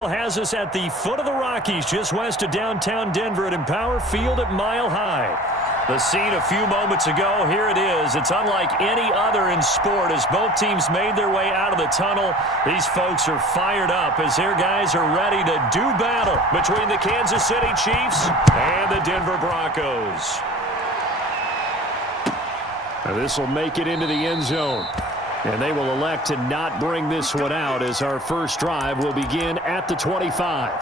Has us at the foot of the Rockies, just west of downtown Denver at Empower Field at Mile High. The scene a few moments ago, here it is. It's unlike any other in sport as both teams made their way out of the tunnel. These folks are fired up as their guys are ready to do battle between the Kansas City Chiefs and the Denver Broncos. Now this will make it into the end zone. And they will elect to not bring this one out as our first drive will begin at the 25.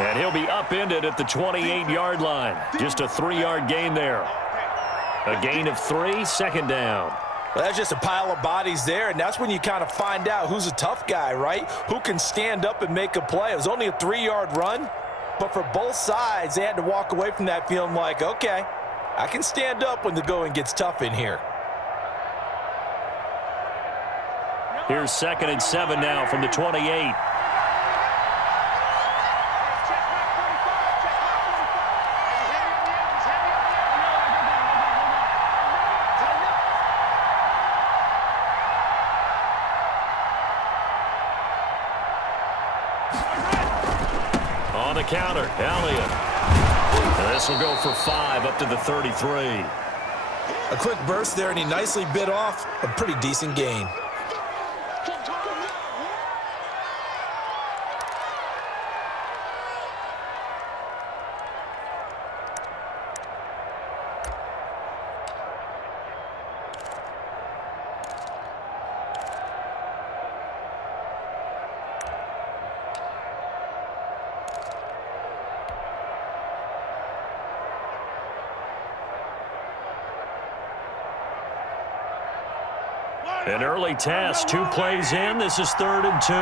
And he'll be upended at the 28-yard line. Just a 3-yard gain there. A gain of 3, second down. Well, that's just a pile of bodies there, and that's when you kind of find out who's a tough guy, right? Who can stand up and make a play. It was only a 3-yard run, but for both sides, they had to walk away from that feeling like, okay, I can stand up when the going gets tough in here. Here's 2nd and 7 now from the 28. On the counter, Elliott. And this will go for 5 up to the 33. A quick burst there, and he nicely bit off a pretty decent gain. An early test, 2 plays in. This is 3rd and 2.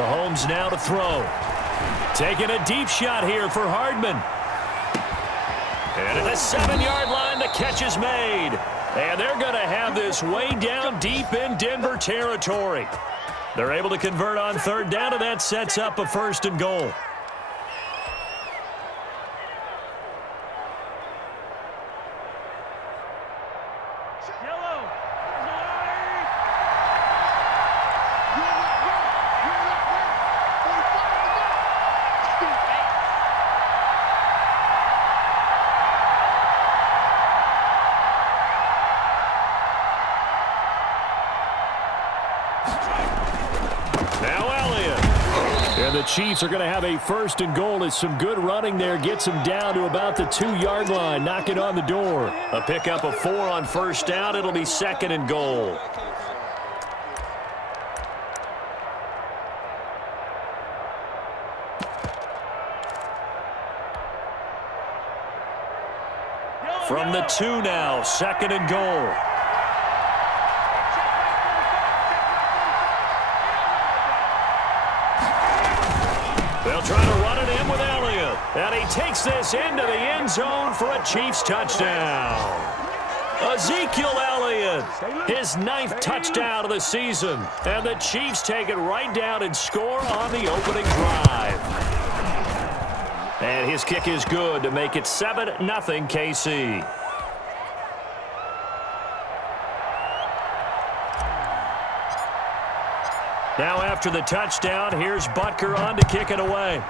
Mahomes now to throw. Taking a deep shot here for Hardman. And at the 7-yard line, the catch is made. And they're going to have this way down deep in Denver territory. They're able to convert on 3rd down, and that sets up a 1st and goal. The Chiefs are going to have a 1st and goal as some good running there gets them down to about the 2-yard line, knocking on the door. A pickup of 4 on 1st down. It'll be 2nd and goal. From the 2 now, 2nd and goal. They'll try to run it in with Elliott. And he takes this into the end zone for a Chiefs touchdown. Ezekiel Elliott, his 9th touchdown of the season. And the Chiefs take it right down and score on the opening drive. And his kick is good to make it 7-0 KC. Now after the touchdown, here's Butker on to kick it away.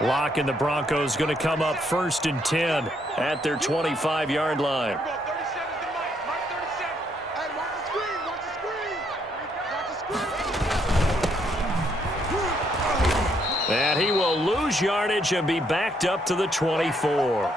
Lock and the Broncos going to come up 1st and 10 at their 25-yard line. And he will lose yardage and be backed up to the 24.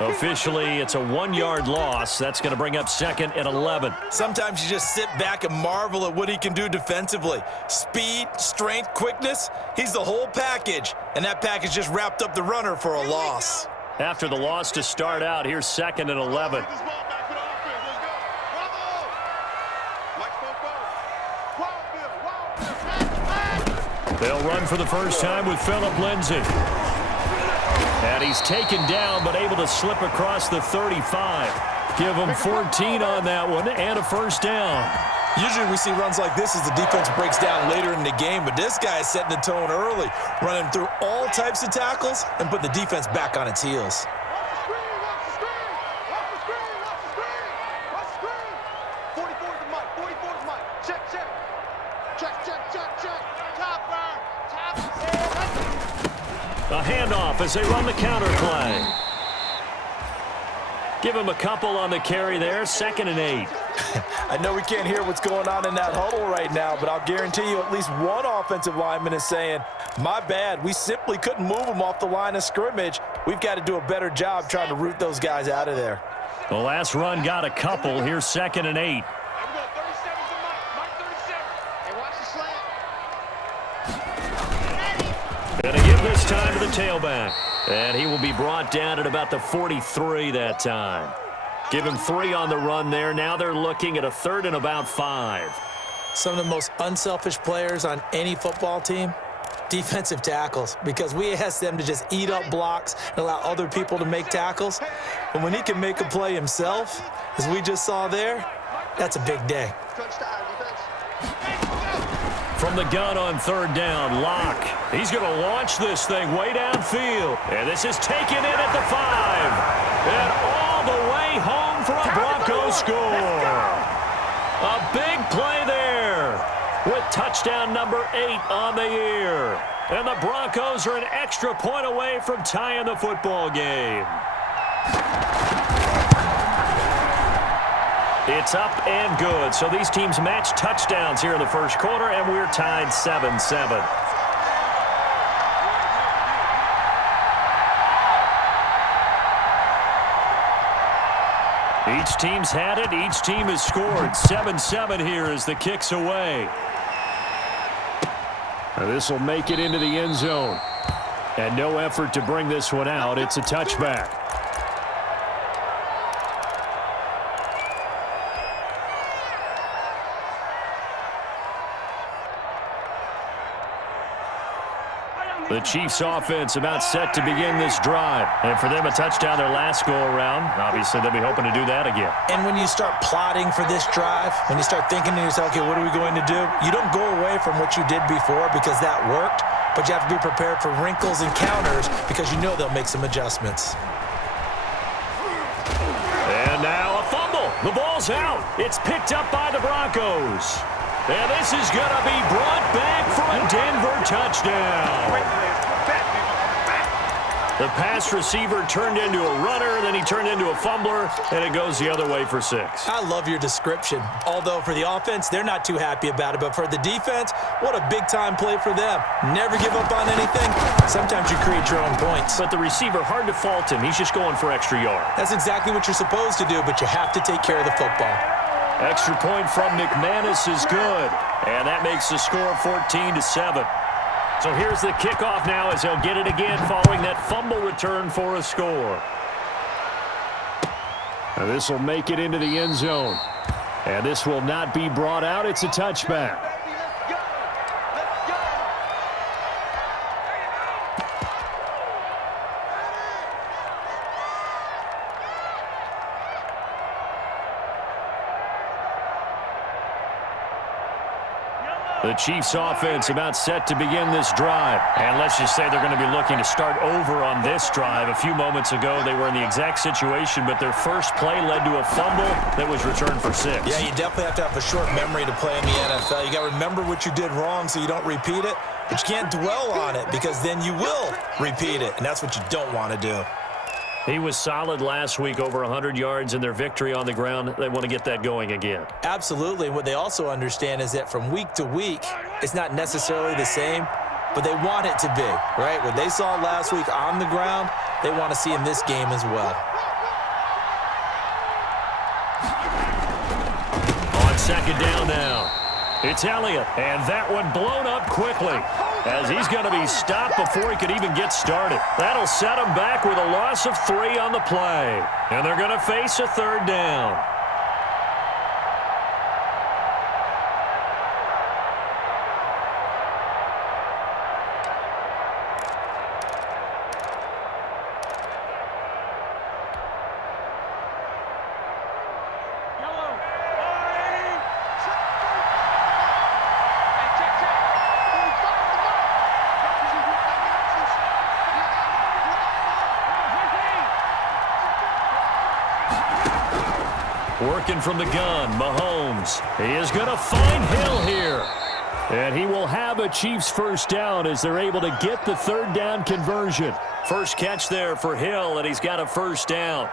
Officially, it's a 1-yard loss. That's going to bring up 2nd and 11. Sometimes you just sit back and marvel at what he can do defensively. Speed, strength, quickness, he's the whole package. And that package just wrapped up the runner for a loss. After the loss to start out, here's 2nd and 11. They'll run for the first time with Phillip Lindsay. And he's taken down, but able to slip across the 35. Give him 14 on that one and a first down. Usually we see runs like this as the defense breaks down later in the game, but this guy is setting the tone early, running through all types of tackles and putting the defense back on its heels. A handoff as they run the counter play. Give him a couple on the carry there, 2nd and 8. I know we can't hear what's going on in that huddle right now, but I'll guarantee you at least one offensive lineman is saying, my bad, we simply couldn't move them off the line of scrimmage. We've got to do a better job trying to root those guys out of there. The last run got a couple. Here's 2nd and 8. And a give this time to the tailback. And he will be brought down at about the 43 that time. Give him 3 on the run there. Now they're looking at a 3rd and about 5. Some of the most unselfish players on any football team, defensive tackles, because we ask them to just eat up blocks and allow other people to make tackles. And when he can make a play himself, as we just saw there, that's a big day. From the gun on 3rd down, Locke. He's going to launch this thing way downfield. And this is taken in at the 5. And all the way home for a Broncos score. A big play there with touchdown number 8 on the year. And the Broncos are an extra point away from tying the football game. It's up and good. So these teams match touchdowns here in the first quarter, and we're tied 7-7. Each team's had it. Each team has scored. 7-7 here as the kick's away. This will make it into the end zone. And no effort to bring this one out. It's a touchback. The Chiefs offense about set to begin this drive. And for them, a touchdown their last go-around. Obviously, they'll be hoping to do that again. And when you start plotting for this drive, when you start thinking to yourself, okay, what are we going to do? You don't go away from what you did before because that worked, but you have to be prepared for wrinkles and counters because you know they'll make some adjustments. And now a fumble. The ball's out. It's picked up by the Broncos. And this is going to be brought back for a Denver touchdown. The pass receiver turned into a runner, then he turned into a fumbler, and it goes the other way for 6. I love your description. Although for the offense, they're not too happy about it. But for the defense, what a big-time play for them. Never give up on anything. Sometimes you create your own points. But the receiver, hard to fault him. He's just going for extra yard. That's exactly what you're supposed to do, but you have to take care of the football. Extra point from McManus is good. And that makes the score 14-7. So here's the kickoff now as they'll get it again following that fumble return for a score. And this will make it into the end zone. And this will not be brought out. It's a touchback. The Chiefs offense about set to begin this drive. And let's just say they're going to be looking to start over on this drive. A few moments ago, they were in the exact situation, but their first play led to a fumble that was returned for 6. Yeah, you definitely have to have a short memory to play in the NFL. You got to remember what you did wrong so you don't repeat it, but you can't dwell on it because then you will repeat it, and that's what you don't want to do. He was solid last week, over 100 yards in their victory on the ground. They want to get that going again. Absolutely. And what they also understand is that from week to week, it's not necessarily the same. but they want it to be, right? What they saw last week on the ground, they want to see in this game as well. On second down now, it's Elliott, and that one blown up quickly as he's going to be stopped before he could even get started. That'll set him back with a loss of 3 on the play, and they're going to face a third down. Working from the gun, Mahomes. He is going to find Hill here. And he will have a Chiefs first down as they're able to get the third down conversion. First catch there for Hill, and he's got a first down.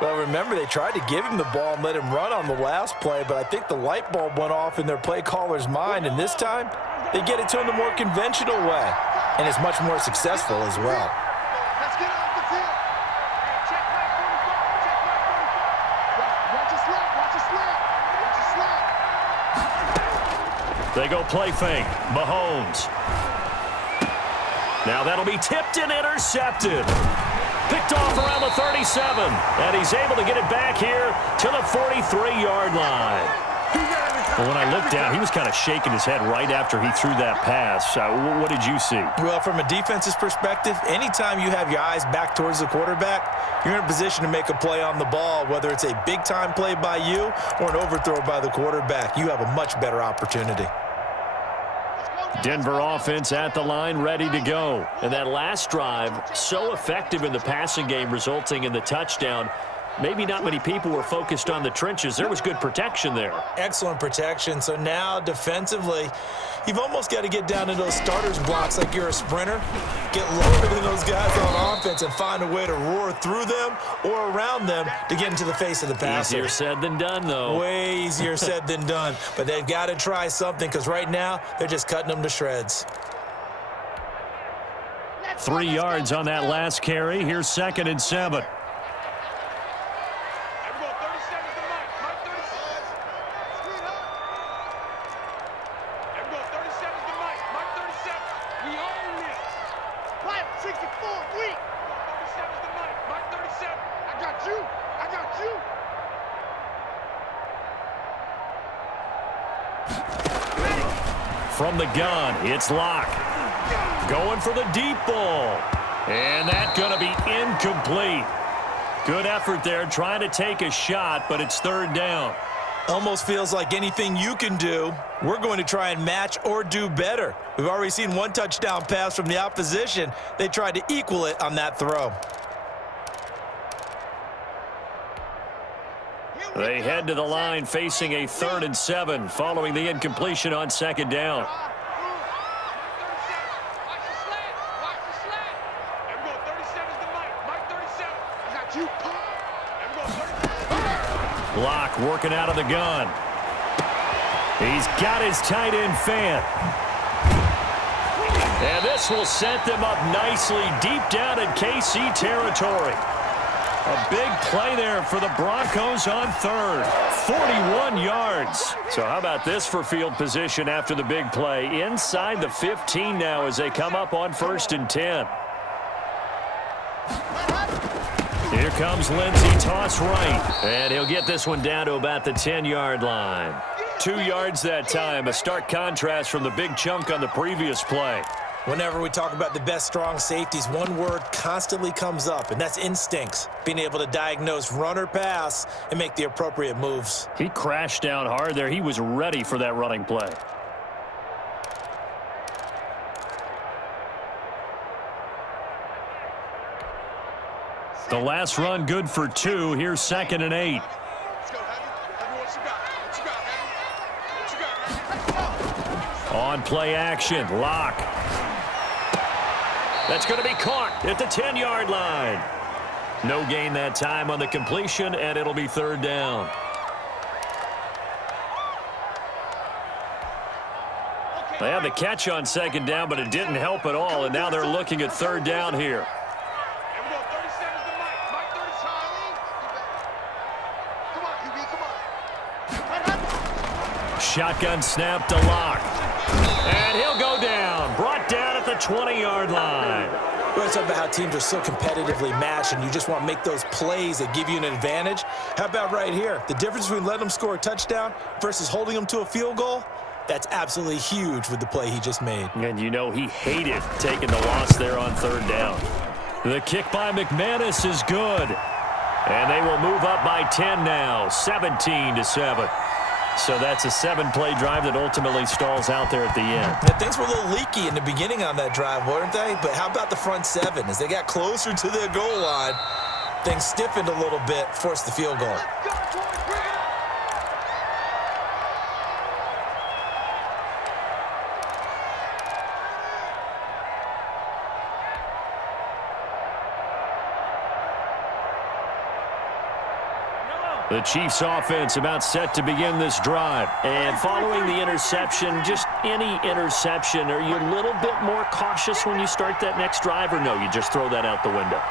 Well, remember, they tried to give him the ball and let him run on the last play, but I think the light bulb went off in their play caller's mind, and this time they get it to him the more conventional way, and it's much more successful as well. Let's get off the field. Hey, check right 44. Check right 44. Watch your slip. Watch your slip. Watch your slip. They go play fake. Mahomes. Now that'll be tipped and intercepted. Picked off around the 37, and he's able to get it back here to the 43-yard line. Well, when I looked down, he was kind of shaking his head right after he threw that pass. What did you see? Well, from a defense's perspective, anytime you have your eyes back towards the quarterback, you're in a position to make a play on the ball, whether it's a big-time play by you or an overthrow by the quarterback. You have a much better opportunity. Denver offense at the line, ready to go. And that last drive, so effective in the passing game, resulting in the touchdown. Maybe not many people were focused on the trenches. There was good protection there. Excellent protection. So now defensively, you've almost got to get down into those starters blocks like you're a sprinter. Get lower than those guys on offense and find a way to roar through them or around them to get into the face of the passer. Easier said than done, though. Way easier said than done. But they've got to try something because right now they're just cutting them to shreds. 3 yards on that last carry. Here's 2nd and 7. From the gun, it's Locke. Going for the deep ball. And that's going to be incomplete. Good effort there, trying to take a shot, but it's 3rd down. Almost feels like anything you can do, we're going to try and match or do better. We've already seen one touchdown pass from the opposition. They tried to equal it on that throw. They head to the line facing a 3rd and 7 following the incompletion on 2nd down. Locke working out of the gun. He's got his tight end fan. And this will set them up nicely deep down in KC territory. A big play there for the Broncos on 3rd. 41 yards. So how about this for field position after the big play? Inside the 15 now as they come up on 1st and 10. Here comes Lindsey, toss right. And he'll get this one down to about the 10-yard line. 2 yards that time, a stark contrast from the big chunk on the previous play. Whenever we talk about the best strong safeties, one word constantly comes up, and that's instincts. Being able to diagnose run or pass and make the appropriate moves. He crashed down hard there. He was ready for that running play. The last run good for 2. Here's 2nd and 8. On play action, Locke. That's going to be caught at the 10-yard line. No gain that time on the completion, and it'll be 3rd down. They had the catch on second down, but it didn't help at all, and now they're looking at third down here. Here we go. 37's the Mike. Mike 30. Come on, QB, come on. Shotgun snap to Locke. And he'll go down. Brought down at the 20-yard line. We're talking about how teams are so competitively matched and you just want to make those plays that give you an advantage. How about right here? The difference between letting them score a touchdown versus holding them to a field goal? That's absolutely huge with the play he just made. And you know he hated taking the loss there on third down. The kick by McManus is good. And they will move up by 10 now, 17-7. So that's a 7-play drive that ultimately stalls out there at the end. Yeah, things were a little leaky in the beginning on that drive, weren't they? But how about the front seven? As they got closer to their goal line, things stiffened a little bit, forced the field goal. The Chiefs offense about set to begin this drive. And following the interception, just any interception, are you a little bit more cautious when you start that next drive, or no, you just throw that out the window?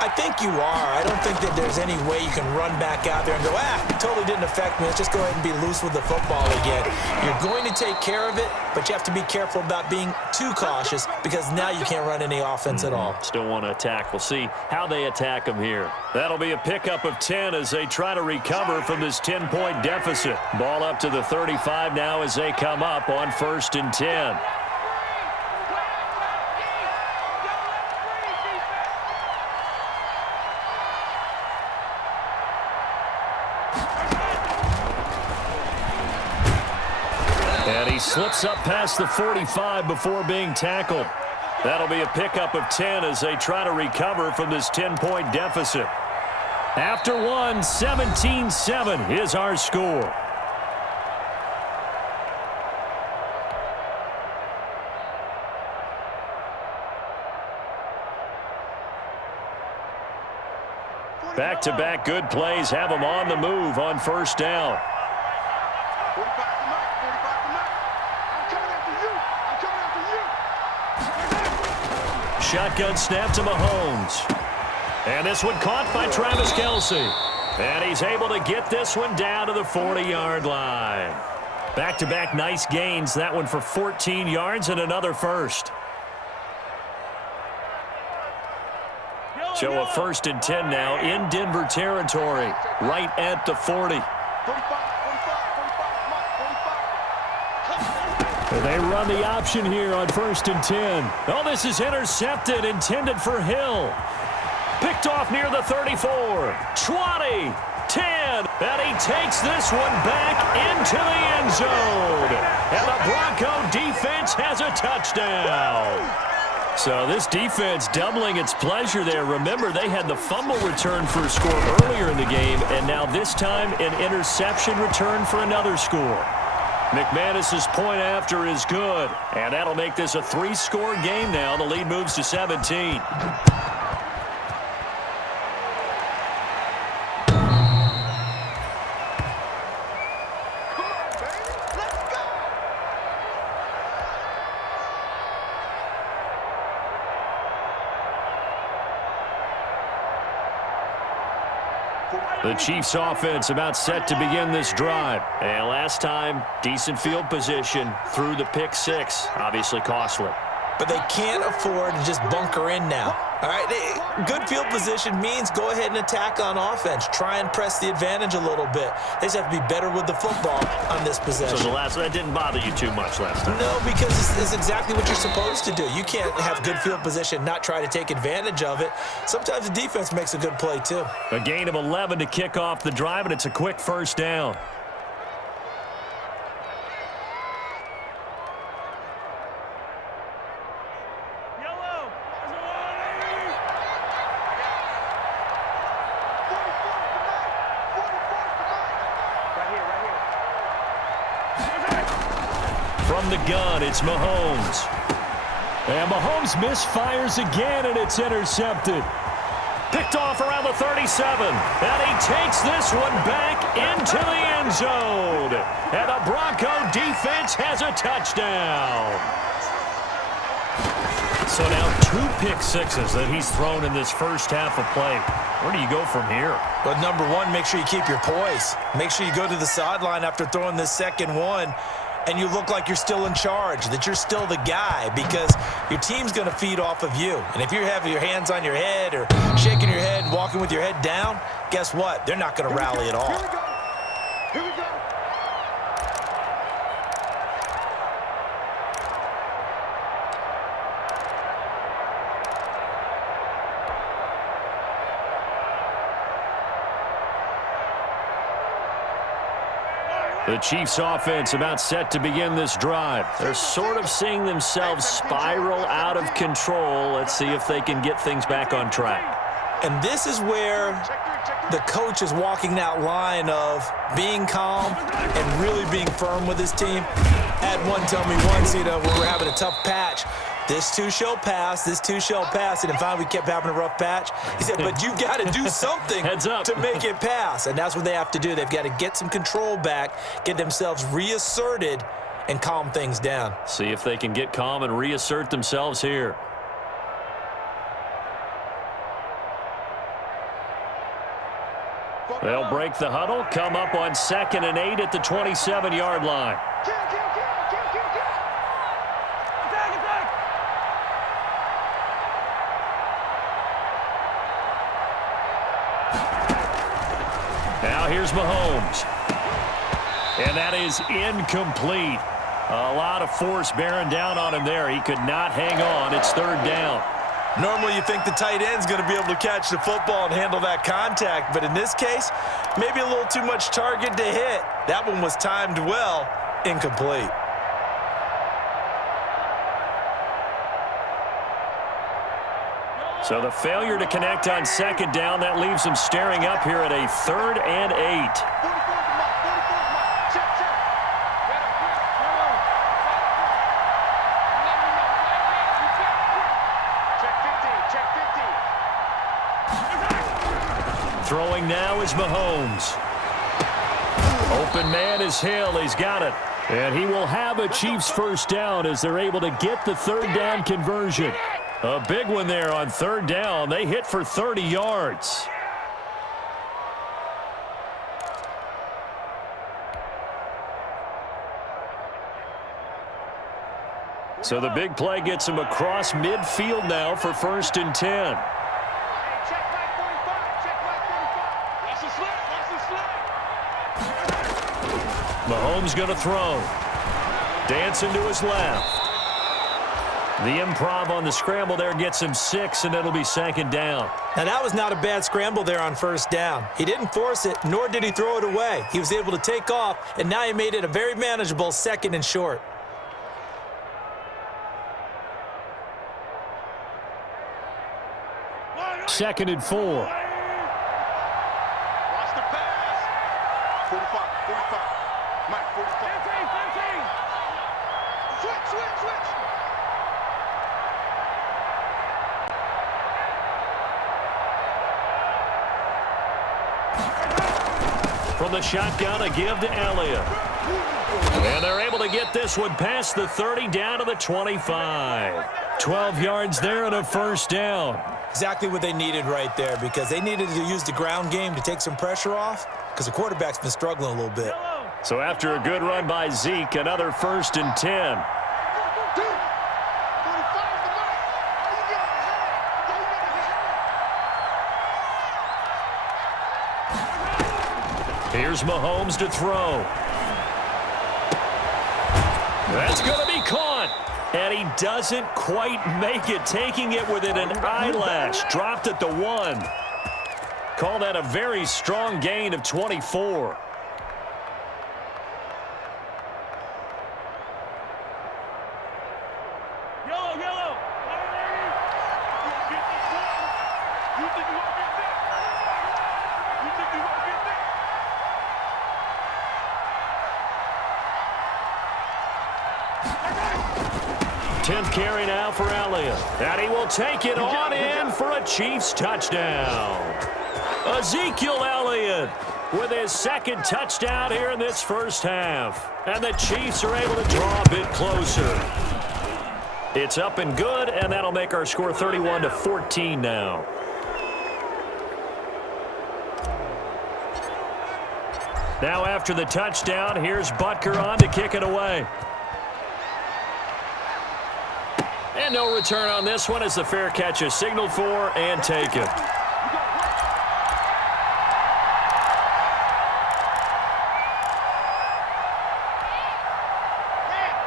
I think you are. I don't think that there's any way you can run back out there and go, it totally didn't affect me. Let's just go ahead and be loose with the football again. You're going to take care of it, but you have to be careful about being too cautious because now you can't run any offense at all. Still want to attack. We'll see how they attack them here. That'll be a pickup of 10 as they try to recover from this 10-point deficit. Ball up to the 35 now as they come up on 1st and 10. And he slips up past the 45 before being tackled. That'll be a pickup of 10 as they try to recover from this 10-point deficit. After one, 17-7 is our score. Back-to-back good plays have them on the move on 1st down. 45 to Mike. 45 to Mike. I'm coming after you. I'm coming after you. Shotgun snap to Mahomes. And this one caught by Travis Kelce. And he's able to get this one down to the 40-yard line. Back-to-back nice gains. That one for 14 yards and another first. So a 1st and 10 now in Denver territory, right at the 40. 45, 45, 45, Mike, 45. They run the option here on 1st and 10. Oh, this is intercepted, intended for Hill. Picked off near the 34, 20, 10. And he takes this one back into the end zone. And the Bronco defense has a touchdown. So this defense doubling its pleasure there. Remember, they had the fumble return for a score earlier in the game, and now this time an interception return for another score. McManus's point after is good, and that'll make this a 3-score game now. The lead moves to 17. The Chiefs offense about set to begin this drive. And last time, decent field position through the pick 6. Obviously costly. But they can't afford to just bunker in now. All right, good field position means go ahead and attack on offense. Try and press the advantage a little bit. They just have to be better with the football on this possession. So that didn't bother you too much last time? No, because it's exactly what you're supposed to do. You can't have good field position, not try to take advantage of it. Sometimes the defense makes a good play, too. A gain of 11 to kick off the drive, and it's a quick 1st down. From the gun, it's Mahomes. And Mahomes misfires again, and it's intercepted. Picked off around the 37. And he takes this one back into the end zone. And the Bronco defense has a touchdown. So now 2 pick sixes that he's thrown in this first half of play. Where do you go from here? Well, number one, make sure you keep your poise. Make sure you go to the sideline after throwing this second one, and you look like you're still in charge, that you're still the guy, because your team's going to feed off of you. And if you're having your hands on your head or shaking your head and walking with your head down, guess what? They're not going to rally at all. Here we go. Here we go. The Chiefs offense about set to begin this drive. They're sort of seeing themselves spiral out of control. Let's see if they can get things back on track. And this is where the coach is walking that line of being calm and really being firm with his team. Had one tell me once, when we're having a tough patch, this too shall pass, this too shall pass. And finally we kept having a rough patch. He said, but you got to do something to make it pass. And that's what they have to do. They've got to get some control back, get themselves reasserted, and calm things down. See if they can get calm and reassert themselves here. They'll break the huddle, come up on 2nd and 8 at the 27-yard line. Now here's Mahomes. And that is incomplete. A lot of force bearing down on him there. He could not hang on. It's 3rd down. Normally you think the tight end's going to be able to catch the football and handle that contact, but in this case, maybe a little too much target to hit. That one was timed well, incomplete. So the failure to connect on 2nd down, that leaves him staring up here at a 3rd and 8. Throwing now is Mahomes. Open man is Hill. He's got it. And he will have a Chiefs first down as they're able to get the 3rd down conversion. A big one there on 3rd down. They hit for 30 yards. So the big play gets him across midfield now for 1st and 10. Mahomes going to throw. Dancing to his left. The improv on the scramble there gets him 6, and it'll be 2nd down. Now, that was not a bad scramble there on 1st down. He didn't force it, nor did he throw it away. He was able to take off, and now he made it a very manageable 2nd and short. Second and 4. Watch the pass. 45. Mike, 45. 15. Switch. From the shotgun, a give to Elliott. And they're able to get this one past the 30 down to the 25. 12 yards there and a 1st down. Exactly what they needed right there, because they needed to use the ground game to take some pressure off, because the quarterback's been struggling a little bit. So after a good run by Zeke, another 1st and 10. Here's Mahomes to throw. That's going to be caught. And he doesn't quite make it, taking it within an eyelash. Dropped at the 1. Call that a very strong gain of 24. Yellow. You think you won't get that? You think you won't get that? 10th carry now for Elliott. And he will take it on in for a Chiefs touchdown. Ezekiel Elliott with his second touchdown here in this first half. And the Chiefs are able to draw a bit closer. It's up and good, and that'll make our score 31-14 now. Now after the touchdown, here's Butker on to kick it away. And no return on this one as the fair catch is signaled for and taken.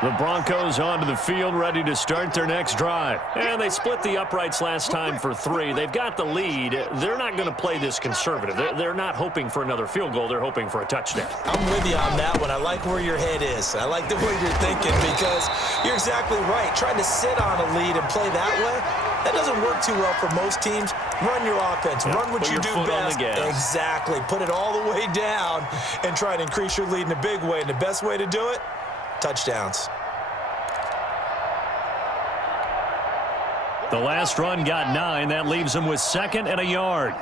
The Broncos onto the field, ready to start their next drive. And they split the uprights last time for 3. They've got the lead. They're not going to play this conservative. They're not hoping for another field goal. They're hoping for a touchdown. I'm with you on that one. I like where your head is. I like the way you're thinking because you're exactly right. Trying to sit on a lead and play that way, that doesn't work too well for most teams. Run your offense. Run what you do best. Exactly. Put it all the way down and try to increase your lead in a big way. And the best way to do it, touchdowns. The last run got 9. That leaves them with 2nd and a yard.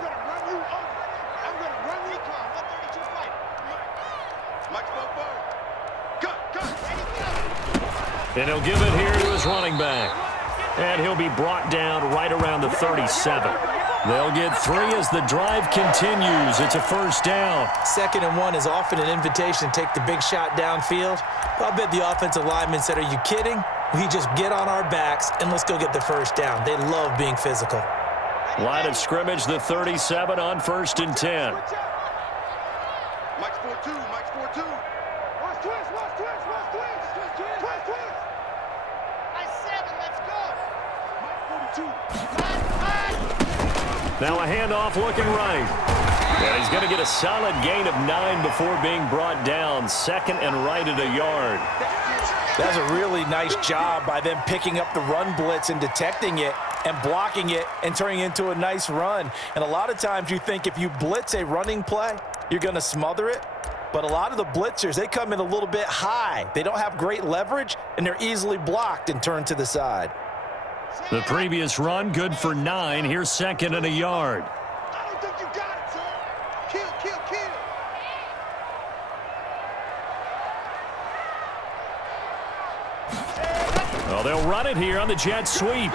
And he'll give it here to his running back. And he'll be brought down right around the 37. They'll get 3 as the drive continues. It's a first down. 2nd and 1 is often an invitation to take the big shot downfield. I bet the offensive lineman said, "Are you kidding? We just get on our backs and let's go get the first down." They love being physical. Line of scrimmage, the 37 on 1st and 10. Mike's 4-2, Mike's 4-2. Watch twist, watch twist, watch twist. Twist, twist. Nice 7, let's go. Mike 42. Now a handoff looking right. And he's going to get a solid gain of 9 before being brought down. 2nd and right at a yard. That's a really nice job by them picking up the run blitz and detecting it and blocking it and turning it into a nice run. And a lot of times you think if you blitz a running play, you're going to smother it. But a lot of the blitzers, they come in a little bit high. They don't have great leverage, and they're easily blocked and turned to the side. The previous run, good for 9. Here's 2nd and a yard. I don't think you got it, sir. Kill, kill, kill. Well, they'll run it here on the jet sweep.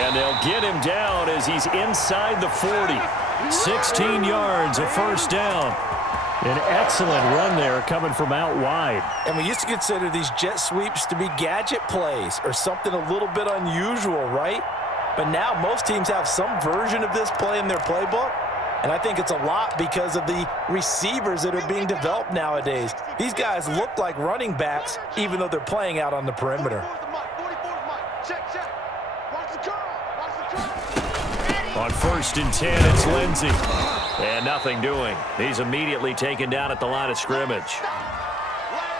And they'll get him down as he's inside the 40. 16 yards, a first down. An excellent run there coming from out wide. And we used to consider these jet sweeps to be gadget plays or something a little bit unusual, right? But now most teams have some version of this play in their playbook. And I think it's a lot because of the receivers that are being developed nowadays. These guys look like running backs even though they're playing out on the perimeter. Check, check. Watch the curl. Watch the curl. On 1st and 10, it's Lindsey. And nothing doing. He's immediately taken down at the line of scrimmage.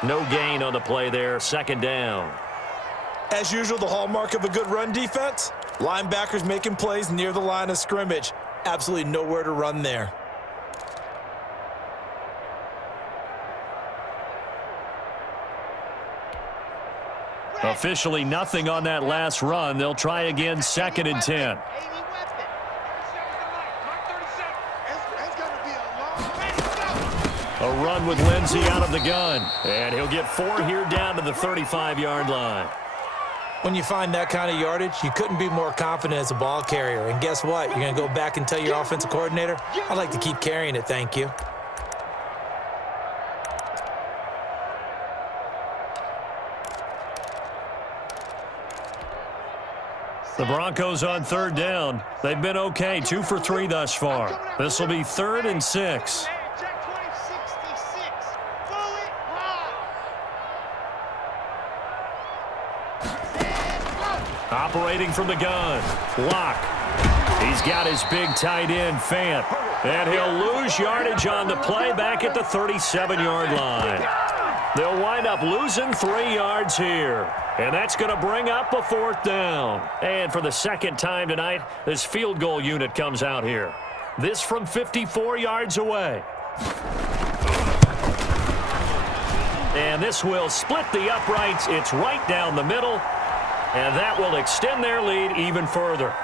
No gain on the play there. 2nd down. As usual, the hallmark of a good run defense, linebackers making plays near the line of scrimmage. Absolutely nowhere to run there. Officially nothing on that last run. They'll try again 2nd and 10. A run with Lindsey out of the gun. And he'll get 4 here down to the 35-yard line. When you find that kind of yardage, you couldn't be more confident as a ball carrier. And guess what? You're going to go back and tell your offensive coordinator, "I'd like to keep carrying it, thank you." The Broncos on 3rd down. They've been okay, 2 for 3 thus far. This will be 3rd and 6. Operating from the gun. Lock. He's got his big tight end, Fant. And he'll lose yardage on the play back at the 37-yard line. They'll wind up losing 3 yards here. And that's going to bring up a 4th down. And for the 2nd time tonight, this field goal unit comes out here. This from 54 yards away. And And this will split the uprights. It's right down the middle. And that will extend their lead even further.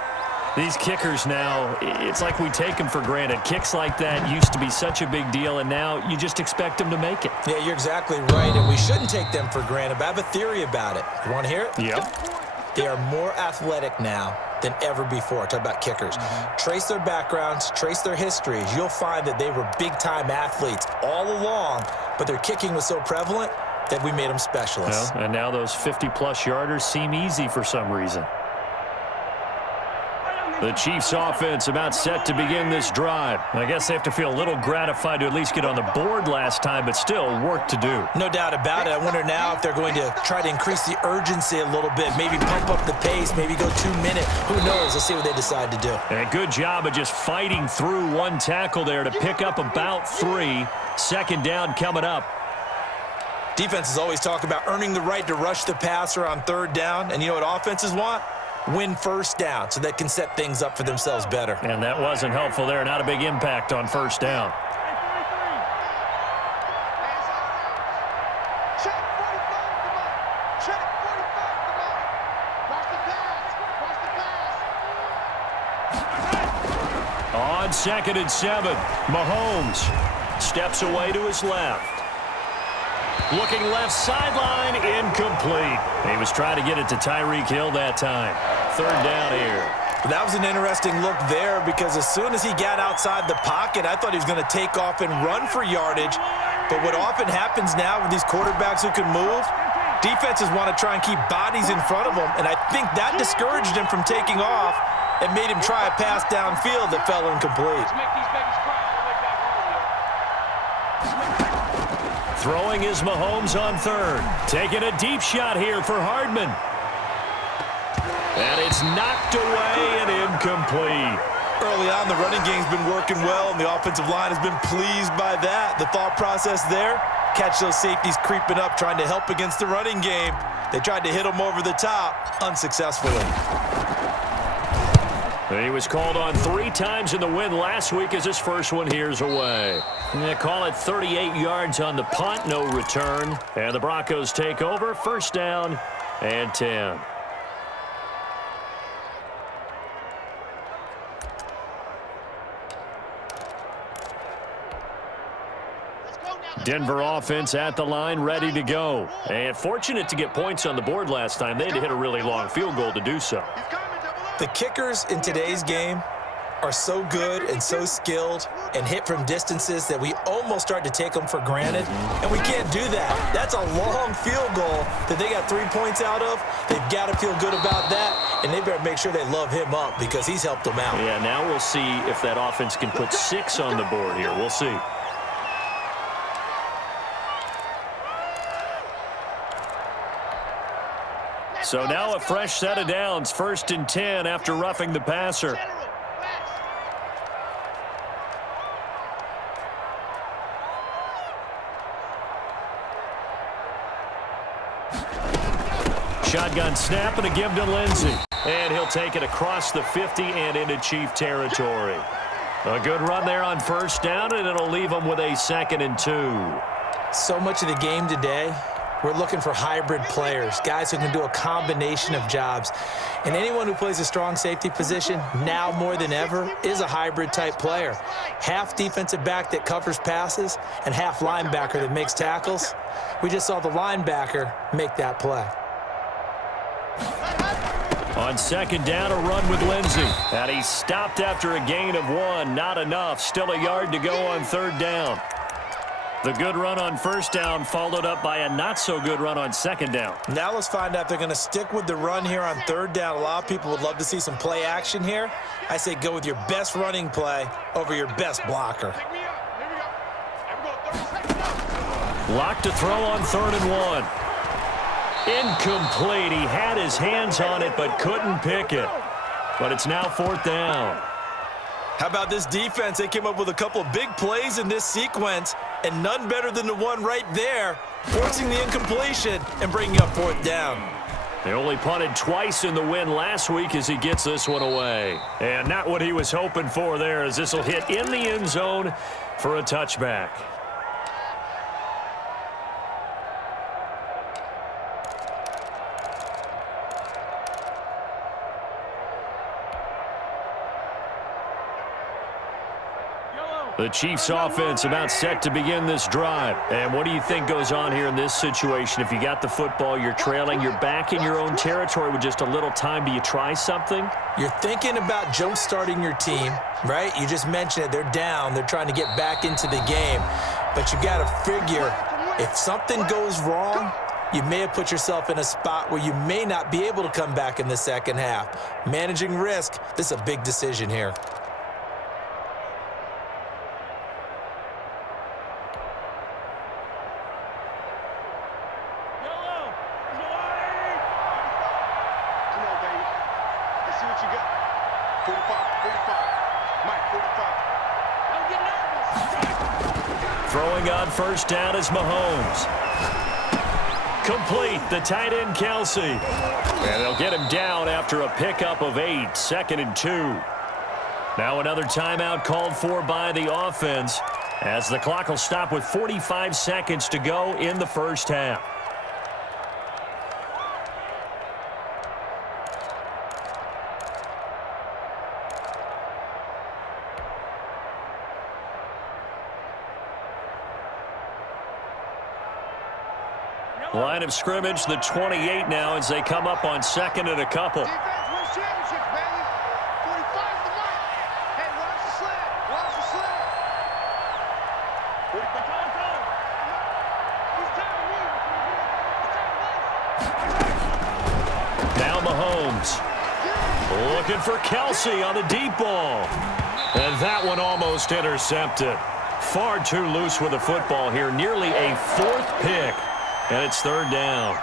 These kickers now, it's like we take them for granted. Kicks like that used to be such a big deal, and now you just expect them to make it. Yeah, you're exactly right, and we shouldn't take them for granted, but I have a theory about it. You want to hear it? Yep. They are more athletic now than ever before. Talk about kickers. Trace their backgrounds, trace their histories. You'll find that they were big-time athletes all along, but their kicking was so prevalent that we made them specialists. Well, and now those 50-plus yarders seem easy for some reason. The Chiefs offense about set to begin this drive. I guess they have to feel a little gratified to at least get on the board last time, but still work to do. No doubt about it. I wonder now if they're going to try to increase the urgency a little bit, maybe pump up the pace, maybe go 2 minutes. Who knows? Let's see what they decide to do. And a good job of just fighting through one tackle there to pick up about 3. Second down coming up. Defenses always talk about earning the right to rush the passer on third down, and you know what offenses want? Win first down so they can set things up for themselves better. And that wasn't helpful there. Not a big impact on first down. Check 45, come on. Check 45, come on. Watch the pass. Watch the pass. On 2nd and 7, Mahomes steps away to his left. Looking left sideline, incomplete. He was trying to get it to Tyreek Hill that time. Third down here. That was an interesting look there because as soon as he got outside the pocket, I thought he was going to take off and run for yardage. But what often happens now with these quarterbacks who can move, defenses want to try and keep bodies in front of them, and I think that discouraged him from taking off and made him try a pass downfield that fell incomplete. Throwing is Mahomes on third. Taking a deep shot here for Hardman. And it's knocked away and incomplete. Early on, the running game's been working well, and the offensive line has been pleased by that. The thought process there, catch those safeties creeping up, trying to help against the running game. They tried to hit them over the top, unsuccessfully. He was called on 3 times in the win last week as his first one here's away. They call it 38 yards on the punt, no return. And the Broncos take over, first down and 10. Denver offense at the line, ready to go. And fortunate to get points on the board last time. They had to hit a really long field goal to do so. The kickers in today's game are so good and so skilled and hit from distances that we almost start to take them for granted, and we can't do that. That's a long field goal that they got 3 points out of. They've got to feel good about that, and they better make sure they love him up because he's helped them out. Yeah, now we'll see if that offense can put 6 on the board here. We'll see. So now a fresh set of downs, 1st and 10 after roughing the passer. Shotgun snap and a give to Lindsey. And he'll take it across the 50 and into Chief territory. A good run there on first down, and it'll leave them with a 2nd and 2. So much of the game today, we're looking for hybrid players, guys who can do a combination of jobs. And anyone who plays a strong safety position, now more than ever, is a hybrid-type player. Half defensive back that covers passes and half linebacker that makes tackles. We just saw the linebacker make that play. On 2nd down, a run with Lindsey. And he stopped after a gain of 1. Not enough. Still a yard to go on 3rd down. The good run on first down followed up by a not-so-good run on 2nd down. Now let's find out if they're going to stick with the run here on 3rd down. A lot of people would love to see some play action here. I say go with your best running play over your best blocker. Locked to throw on 3rd and 1. Incomplete. He had his hands on it but couldn't pick it. But it's now 4th down. How about this defense? They came up with a couple of big plays in this sequence, and none better than the one right there, forcing the incompletion and bringing up 4th down. They only punted twice in the win last week as he gets this one away. And not what he was hoping for there, as this will hit in the end zone for a touchback. The Chiefs offense about set to begin this drive. And what do you think goes on here in this situation? If you got the football, you're trailing, you're back in your own territory with just a little time. Do you try something? You're thinking about jump-starting your team, right? You just mentioned it. They're down. They're trying to get back into the game. But you got to figure, if something goes wrong, you may have put yourself in a spot where you may not be able to come back in the second half. Managing risk, this is a big decision here. Throwing on first down is Mahomes. Complete, the tight end Kelsey. And they'll get him down after a pickup of 8, 2nd and 2. Now another timeout called for by the offense as the clock will stop with 45 seconds to go in the first half. Line of scrimmage, the 28 now as they come up on 2nd and a couple. Defense wins championships, baby. 45 the mark. Hey, watch the slant. Watch the slant. 45 Now Mahomes. Looking for Kelsey on the deep ball. And that one almost intercepted. Far too loose with the football here. Nearly a 4th pick. And it's 3rd down.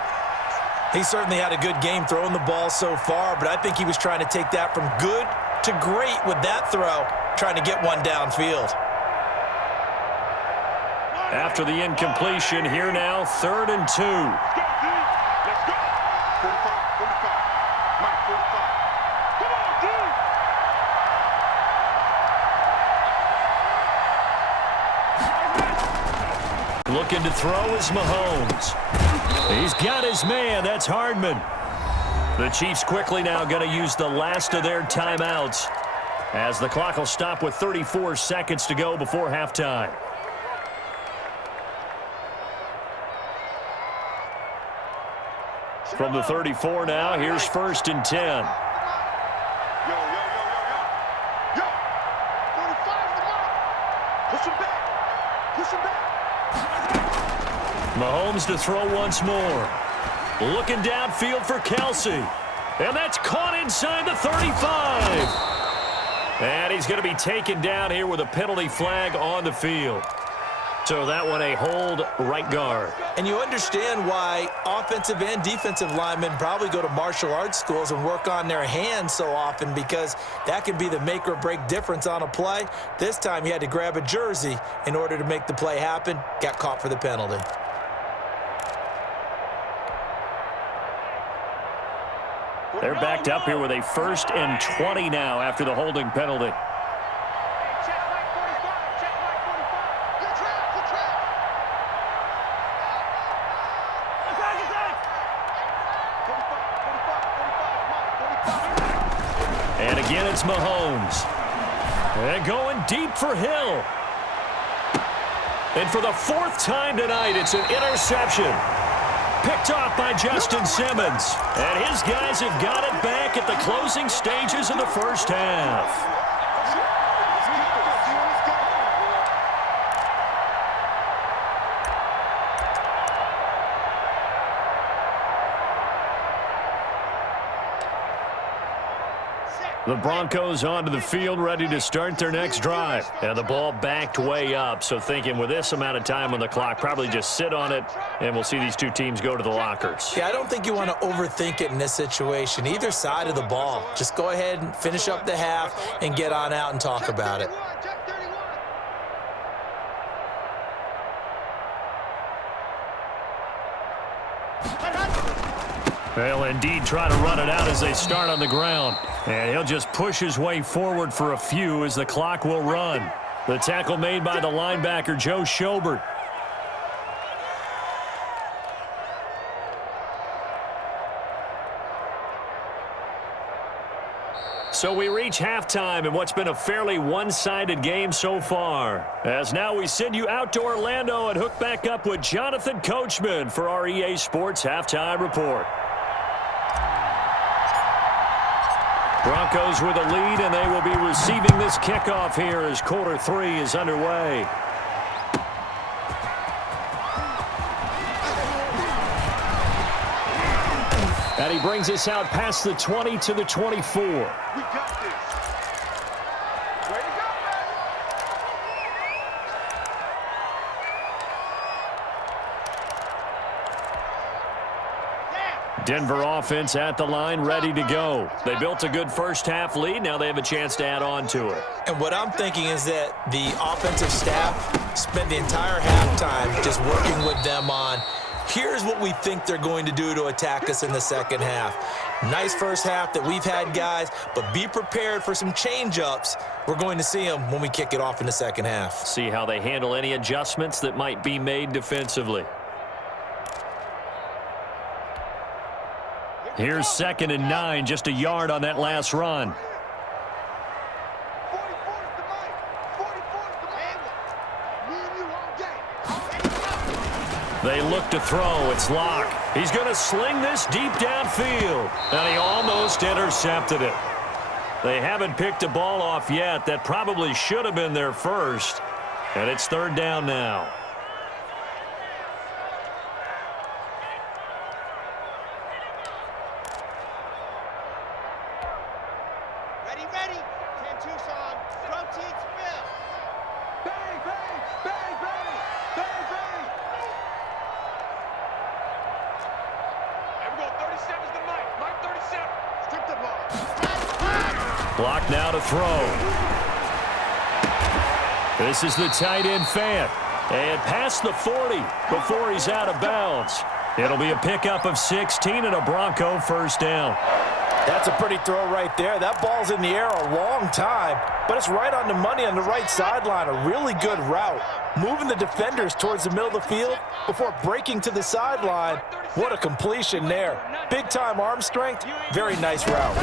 He certainly had a good game throwing the ball so far, but I think he was trying to take that from good to great with that throw, trying to get one downfield. After the incompletion, here now, 3rd and 2. Let's go. 45. Mike, 45. Come on, dude. Looking to throw is Mahomes. He's got his man. That's Hardman. The Chiefs quickly now going to use the last of their timeouts as the clock will stop with 34 seconds to go before halftime. From the 34 now, here's 1st and 10. Yo. 45 the mark. Push him back. Mahomes to throw once more. Looking downfield for Kelsey. And that's caught inside the 35. And he's going to be taken down here with a penalty flag on the field. So that one a hold right guard. And you understand why offensive and defensive linemen probably go to martial arts schools and work on their hands so often, because that can be the make or break difference on a play. This time he had to grab a jersey in order to make the play happen. Got caught for the penalty. They're backed up here with a 1st and 20 now after the holding penalty. Check Mike 45. Check Mike 45. Good trap. Attack. And again, it's Mahomes. And going deep for Hill. And for the 4th time tonight, it's an interception. Picked off by Justin Simmons. And his guys have got it back at the closing stages of the first half. The Broncos onto the field, ready to start their next drive. And the ball backed way up, so thinking with this amount of time on the clock, probably just sit on it, and we'll see these two teams go to the lockers. Yeah, I don't think you want to overthink it in this situation. Either side of the ball. Just go ahead and finish up the half and get on out and talk about it. Check 31. They'll indeed try to run it out as they start on the ground. And he'll just push his way forward for a few as the clock will run. The tackle made by the linebacker, Joe Schobert. So we reach halftime in what's been a fairly one-sided game so far. As now we send you out to Orlando and hook back up with Jonathan Coachman for our EA Sports Halftime Report. Broncos with a lead, and they will be receiving this kickoff here as quarter 3 is underway. And he brings us out past the 20 to the 24. We got this. Way to go, man. Denver offense at the line, ready to go. They built a good first-half lead. Now they have a chance to add on to it. And what I'm thinking is that the offensive staff spent the entire halftime just working with them on, here's what we think they're going to do to attack us in the second half. Nice first half that we've had, guys, but be prepared for some change-ups. We're going to see them when we kick it off in the second half. See how they handle any adjustments that might be made defensively. Here's 2nd and 9, just a yard on that last run. 44 is the mic. 44 is the mic. Me and you all day. They look to throw. It's Locke. He's going to sling this deep downfield. And he almost intercepted it. They haven't picked a ball off yet. That probably should have been their first. And it's 3rd down now. Ready, ready. 10 Tucson. Protein spill. Bang, bang, bang, bang, bang, bang. Here we go. 37's the mic. Mic 37. Strip the ball. Block now to throw. This is the tight end Fant. And past the 40 before he's out of bounds. It'll be a pickup of 16 and a Bronco first down. That's a pretty throw right there. That ball's in the air a long time, but it's right on the money on the right sideline. A really good route. Moving the defenders towards the middle of the field before breaking to the sideline. What a completion there. Big-time arm strength. Very nice route.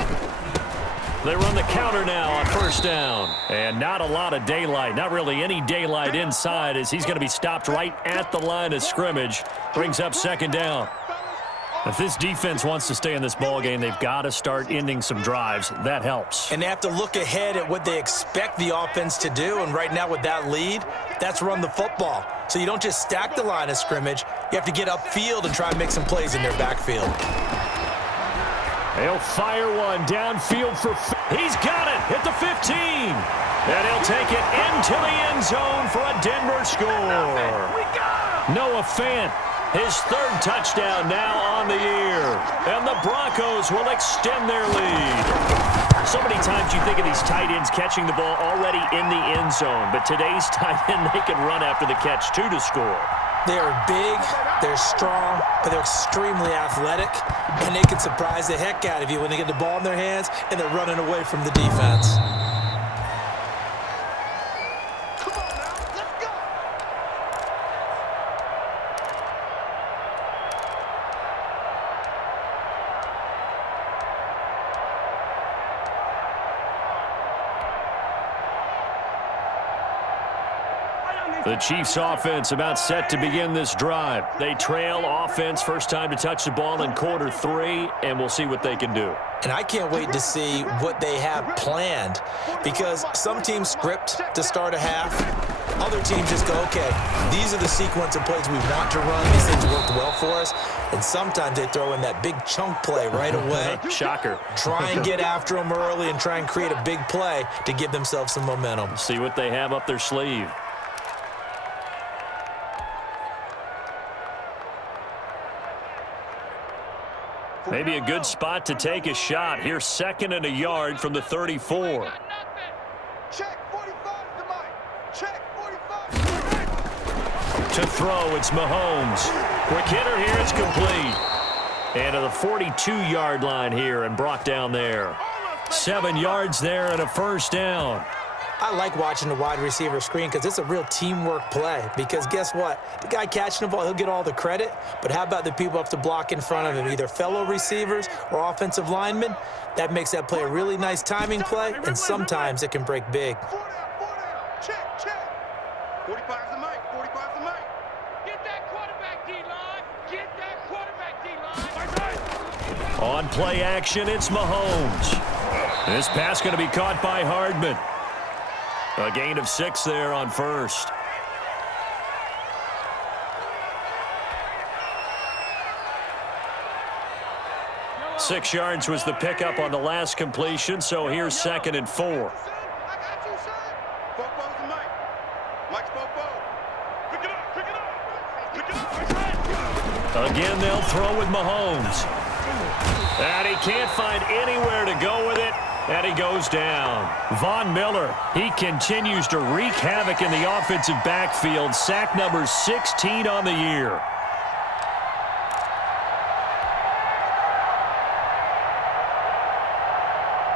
They run the counter now on first down. And not a lot of daylight. Not really any daylight inside as he's going to be stopped right at the line of scrimmage. Brings up 2nd down. If this defense wants to stay in this ballgame, they've got to start ending some drives. That helps. And they have to look ahead at what they expect the offense to do. And right now with that lead, that's run the football. So you don't just stack the line of scrimmage. You have to get upfield and try and make some plays in their backfield. He'll fire one downfield for... He's got it at the 15. And he'll take it into the end zone for a Denver score. Noah Fant. His 3rd touchdown now on the year. And the Broncos will extend their lead. So many times you think of these tight ends catching the ball already in the end zone. But today's tight end, they can run after the catch, too, to score. They are big, they're strong, but they're extremely athletic. And they can surprise the heck out of you when they get the ball in their hands and they're running away from the defense. The Chiefs offense about set to begin this drive. They trail offense, first time to touch the ball in quarter 3, and we'll see what they can do. And I can't wait to see what they have planned, because some teams script to start a half. Other teams just go, okay, these are the sequence of plays we want to run. These things worked well for us. And sometimes they throw in that big chunk play right away. Shocker. Try and get after them early and try and create a big play to give themselves some momentum. See what they have up their sleeve. Maybe a good spot to take a shot. Here's 2nd and a yard from the 34. Check 45 the mic. Check 45. To throw, it's Mahomes. Quick hitter here, it's complete. And to the 42-yard line here and brought down there. 7 yards there and a first down. I like watching the wide receiver screen because it's a real teamwork play. Because guess what? The guy catching the ball, he'll get all the credit. But how about the people up to block in front of him, either fellow receivers or offensive linemen? That makes that play a really nice timing play, and sometimes it can break big. 4 down. Check, check. 45's the mic. 45's the mic. Get that quarterback, D-line. Get that quarterback, D-line. On play action, it's Mahomes. This pass going to be caught by Hardman. A gain of 6 there on first. Six yards was the pickup on the last completion, so here's 2nd and 4. I got you, sir. Fofo's the mic. Mike's Fofo. Pick it up, pick it up. Pick it up. Again, they'll throw with Mahomes. And he can't find anywhere to go with it, and he goes down. Von Miller, he continues to wreak havoc in the offensive backfield. Sack number 16 on the year.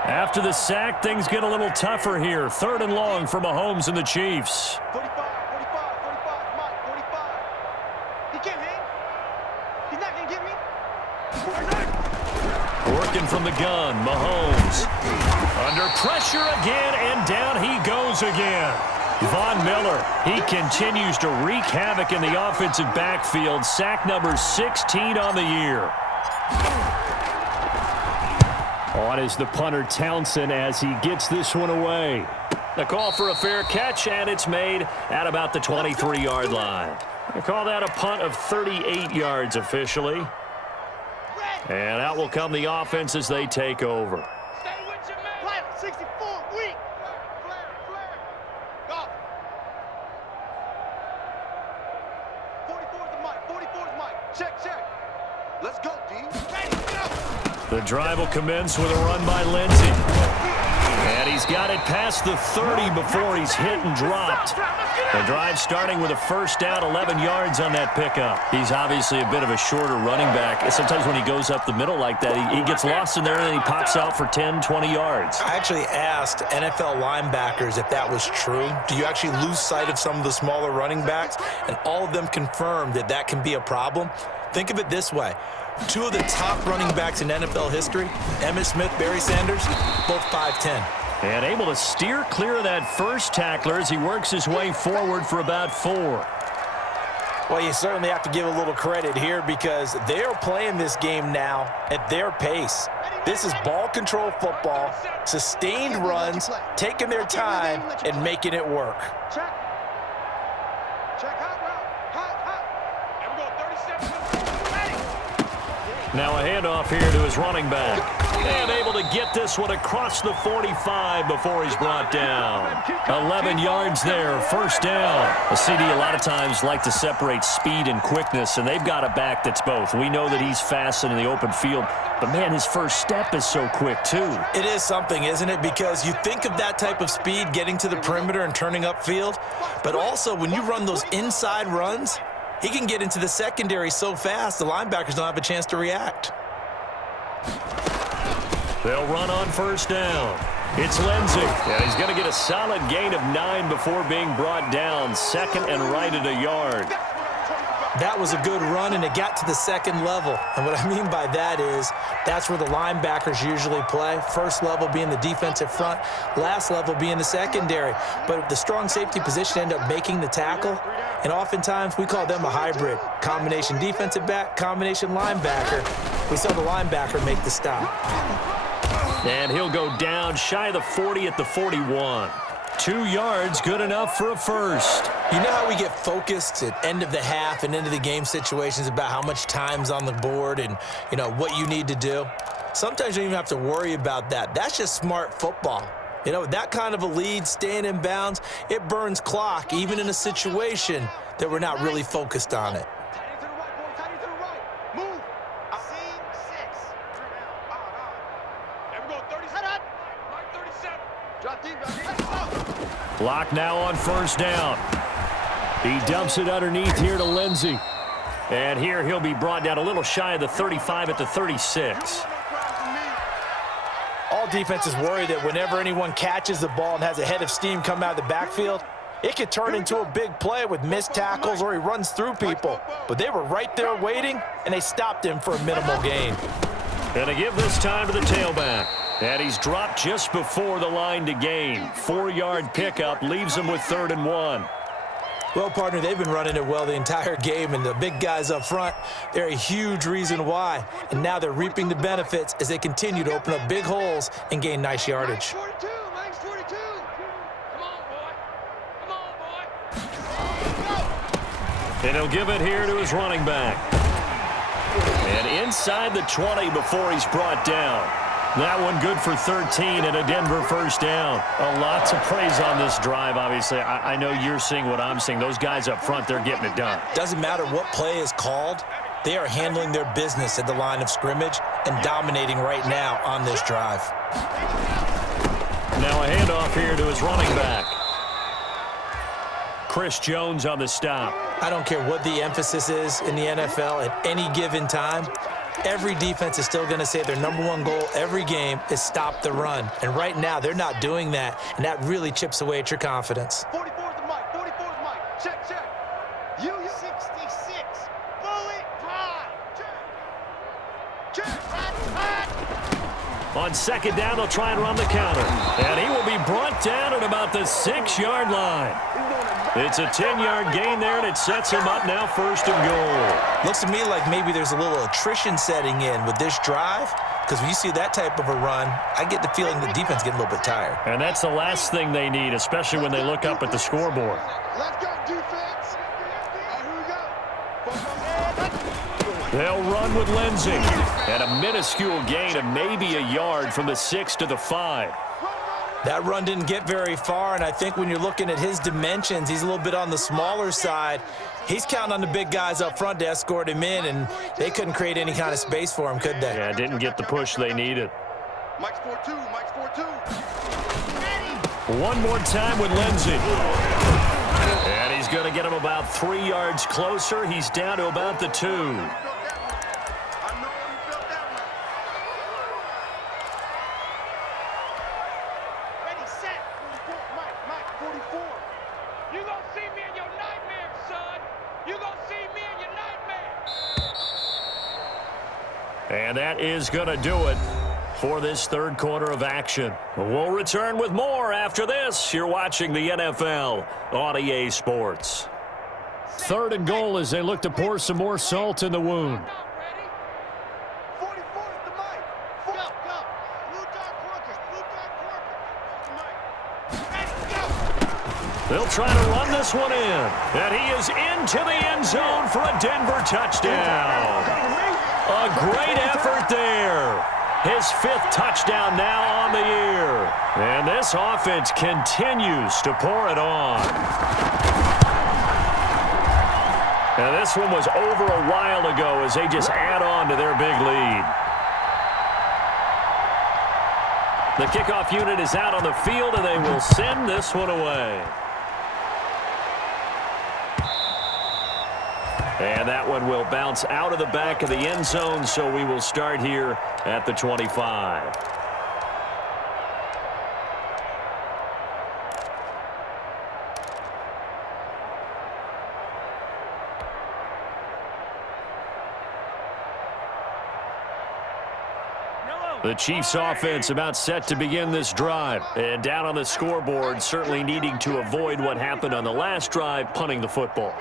After the sack, things get a little tougher here. 3rd and long for Mahomes and the Chiefs. 45, Mike, 45. He can't hang. He's not going to get me. Working from the gun, Mahomes. Under pressure again, and down he goes again. Von Miller, he continues to wreak havoc in the offensive backfield. Sack number 16 on the year. On is the punter Townsend as he gets this one away. The call for a fair catch, and it's made at about the 23-yard line. They call that a punt of 38 yards officially. And out will come the offense as they take over. Stay with your man. Pilot 64, weak. Flare. Go. 44's the mic. 44's the mic. Check. Let's go, D. Ready, go. The drive will commence with a run by Lindsey. And he's got it past the 30 before he's hit and dropped. The drive starting with a first down, 11 yards on that pickup. He's obviously a bit of a shorter running back. Sometimes when he goes up the middle like that, he gets lost in there and then he pops out for 10, 20 yards. I actually asked NFL linebackers if that was true. Do you actually lose sight of some of the smaller running backs? And all of them confirmed that that can be a problem. Think of it this way. 2 of the top running backs in NFL history, Emmitt Smith, Barry Sanders, both 5'10". And able to steer clear of that first tackler as he works his way forward for about 4. Well, you certainly have to give a little credit here because they're playing this game now at their pace. This is ball control football, sustained runs, taking their time and making it work. Check hot route. And we're going 37. Ready. Now a handoff here to his running back. And able to get this one across the 45 before he's brought down. 11 yards there, first down. A CD a lot of times like to separate speed and quickness, and they've got a back that's both. We know that he's fast in the open field, but man, his first step is so quick too. It is something, isn't it? Because you think of that type of speed getting to the perimeter and turning upfield, but also when you run those inside runs, he can get into the secondary so fast the linebackers don't have a chance to react. They'll run on first down. It's Lindsey. And he's going to get a solid gain of 9 before being brought down. 2nd and right at a yard. That was a good run, and it got to the second level. And what I mean by that is that's where the linebackers usually play. First level being the defensive front, last level being the secondary. But the strong safety position ended up making the tackle, and oftentimes we call them a hybrid. Combination defensive back, combination linebacker. We saw the linebacker make the stop. And he'll go down shy of the 40 at the 41. 2 yards, good enough for a first. You know how we get focused at end of the half and end of the game situations about how much time's on the board and, you know, what you need to do? Sometimes you don't even have to worry about that. That's just smart football. You know, that kind of a lead, staying in bounds, it burns clock, even in a situation that we're not really focused on it. Block now on first down. He dumps it underneath here to Lindsey. And here he'll be brought down a little shy of the 35 at the 36. all defenses worry that whenever anyone catches the ball and has a head of steam come out of the backfield, it could turn into a big play with missed tackles or he runs through people. But they were right there waiting, and they stopped him for a minimal gain. Gonna give this time to the tailback. And he's dropped just before the line to gain. 4-yard pickup leaves him with 3rd and 1. Well, partner, they've been running it well the entire game, and the big guys up front, they're a huge reason why. And now they're reaping the benefits as they continue to open up big holes and gain nice yardage. 42, Mike's 42. Come on, boy. Come on, boy. And he'll give it here to his running back. And inside the 20 before he's brought down. That one good for 13 and a Denver first down. A lot to praise on this drive, obviously. I know you're seeing what I'm seeing. Those guys up front, they're getting it done. Doesn't matter what play is called. They are handling their business at the line of scrimmage and dominating right now on this drive. Now a handoff here to his running back. Chris Jones on the stop. I don't care what the emphasis is in the NFL at any given time. Every defense is still going to say their #1 goal every game is stop the run. And right now, they're not doing that, and that really chips away at your confidence. 44 is the mic. 44 is the mic. Check, check. You 66. Bullet drive. Check. Check. On 2nd down, they'll try and run the counter. And he will be brought down at about the 6-yard line. It's a 10-yard gain there, and it sets him up now 1st and goal. Looks to me like maybe there's a little attrition setting in with this drive, because when you see that type of a run, I get the feeling the defense getting a little bit tired. And that's the last thing they need, especially when they look up at the scoreboard. Let's go, defense. Here we go. They'll run with Lindsey. And a minuscule gain of maybe a yard from the 6 to the 5. That run didn't get very far, and I think when you're looking at his dimensions, he's a little bit on the smaller side. He's counting on the big guys up front to escort him in, and they couldn't create any kind of space for him, could they? Yeah, didn't get the push they needed. Mike's 4-2. Mike's 4-2. One more time with Lindsey. And he's going to get him about 3 yards closer. He's down to about the 2. And that is going to do it for this 3rd quarter of action. We'll return with more after this. You're watching the NFL on EA Sports. 3rd and goal as they look to pour some more salt in the wound. 44 is the mic. Go, go. Blue dot Broncos. Blue dot Broncos. They'll try to run this one in. And he is into the end zone for a Denver touchdown. A great effort there. His 5th touchdown now on the year. And this offense continues to pour it on. And this one was over a while ago as they just add on to their big lead. The kickoff unit is out on the field, and they will send this one away. And that one will bounce out of the back of the end zone, so we will start here at the 25. The Chiefs offense about set to begin this drive. And down on the scoreboard, certainly needing to avoid what happened on the last drive, punting the football.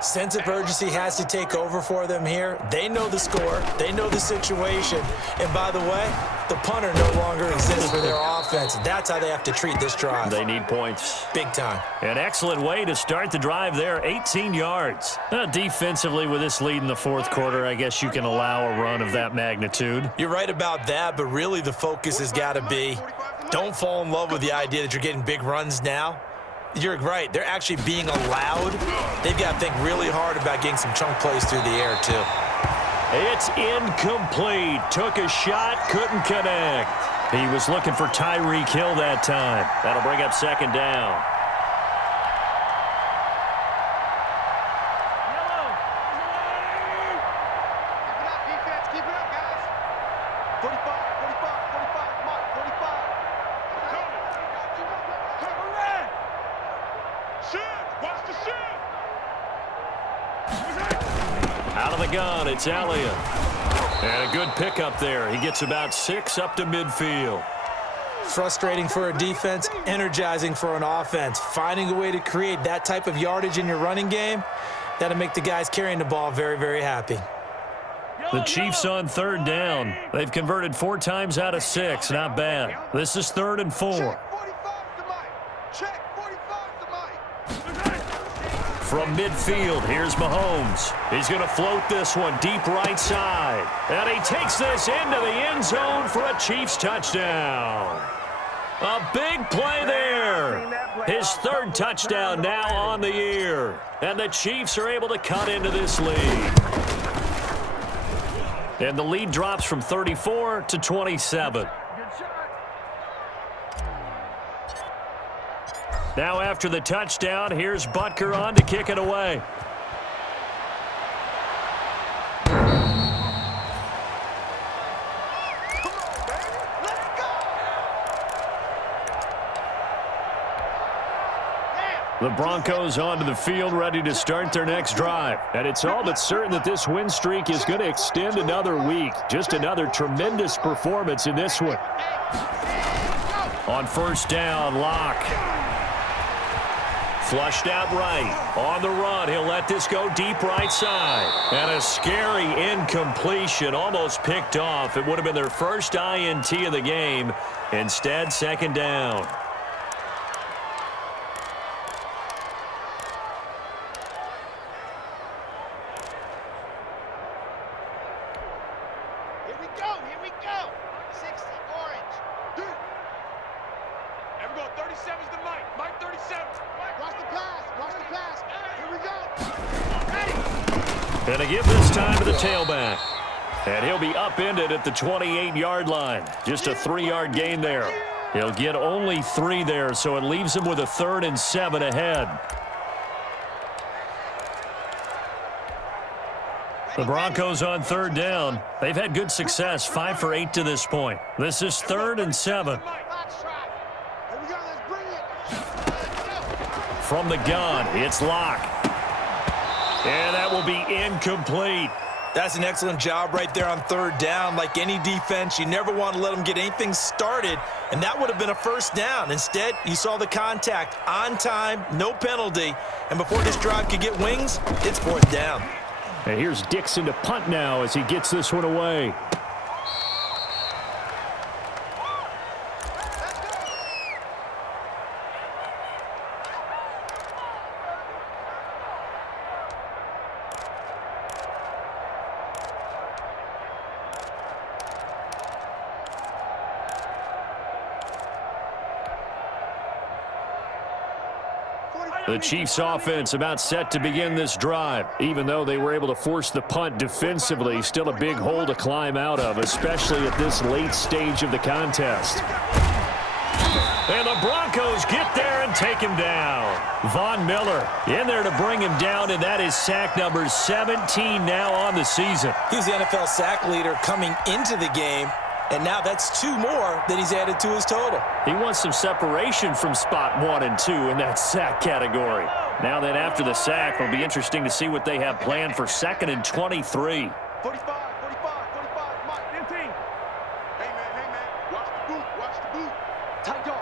Sense of urgency has to take over for them here. They know the score. They know the situation. And by the way, the punter no longer exists for their offense. That's how they have to treat this drive. They need points. Big time. An excellent way to start the drive there, 18 yards. Defensively, with this lead in the 4th quarter, I guess you can allow a run of that magnitude. You're right about that, but really the focus has got to be don't fall in love with the idea that you're getting big runs now. You're right. They're actually being allowed. They've got to think really hard about getting some chunk plays through the air, too. It's incomplete. Took a shot, couldn't connect. He was looking for Tyreek Hill that time. That'll bring up 2nd down. Keep it up, defense. Keep it up, guys. 45, 45, 45. Out of the gun, it's Elliott. And a good pickup there. He gets about 6 up to midfield. Frustrating for a defense, energizing for an offense. Finding a way to create that type of yardage in your running game, that'll make the guys carrying the ball very, very happy. The Chiefs on 3rd down. They've converted 4 times out of 6. Not bad. This is 3rd and 4. From midfield, here's Mahomes. He's going to float this one deep right side. And he takes this into the end zone for a Chiefs touchdown. A big play there. His 3rd touchdown now on the year. And the Chiefs are able to cut into this lead. And the lead drops from 34 to 27. Now after the touchdown, here's Butker on to kick it away. The Broncos onto the field, ready to start their next drive. And it's all but certain that this win streak is going to extend another week. Just another tremendous performance in this one. On 1st down, Locke. Flushed out right. On the run, he'll let this go deep right side. And a scary incompletion, almost picked off. It would have been their first INT of the game. Instead, 2nd down. Here we go. 60, orange. Dude. There we go. 37's the Mike. Mike 37. Watch the pass. Watch the pass. Here we go. Ready. And to give this time to the tailback. And he'll be upended at the 28-yard line. Just a 3-yard gain there. He'll get only 3 there, so it leaves him with a 3rd and 7 ahead. The Broncos on 3rd down. They've had good success, 5 for 8 to this point. This is 3rd and 7. From the gun, it's Locke. And that will be incomplete. That's an excellent job right there on 3rd down. Like any defense, you never want to let them get anything started, and that would have been a 1st down. Instead, you saw the contact on time, no penalty, and before this drive could get wings, it's 4th down. And here's Dixon to punt now as he gets this one away. The Chiefs offense about set to begin this drive. Even though they were able to force the punt defensively, still a big hole to climb out of, especially at this late stage of the contest. And the Broncos get there and take him down. Von Miller in there to bring him down, and that is sack number 17 now on the season. He's the NFL sack leader coming into the game, and now that's 2 more that he's added to his total. He wants some separation from spot 1 and 2 in that sack category. Now then, after the sack, it'll be interesting to see what they have planned for 2nd and 23. 45, 45, 45, Mike, 15. Hey, man, watch the boot, watch the boot. Tight dog.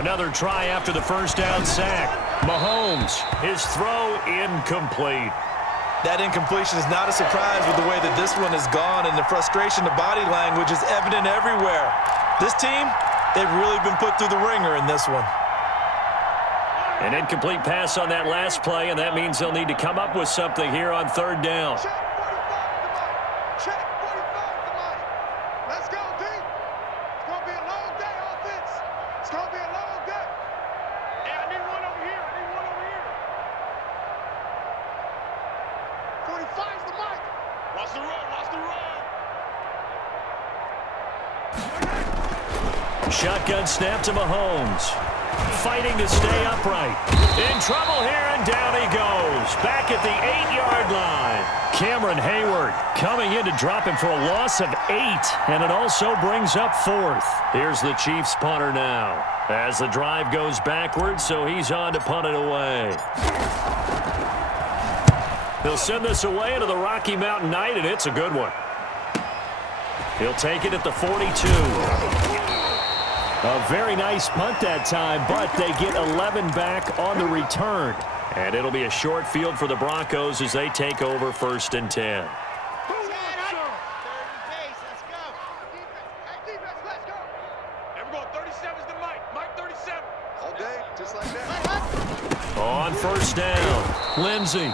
Another try after the 1st down sack. Mahomes, his throw incomplete. That incompletion is not a surprise with the way that this one has gone, and the frustration, the body language is evident everywhere. This team, they've really been put through the ringer in this one. An incomplete pass on that last play, and that means they'll need to come up with something here on 3rd down. Check 45 to Mike. Let's go, D. It's going to be a long day, offense. It's going to be a long day. Hey, I need one over here. 45's the Mike. Watch the run. Shotgun snap to Mahomes. Fighting to stay upright. In trouble here, and down he goes. Back at the 8-yard line. Cameron Hayward coming in to drop him for a loss of 8, and it also brings up 4th. Here's the Chiefs punter now. As the drive goes backwards, so he's on to punt it away. They'll send this away into the Rocky Mountain Night, and it's a good one. He'll take it at the 42. A very nice punt that time, but they get 11 back on the return. And it'll be a short field for the Broncos as they take over 1st and 10. On 1st down, Lindsey.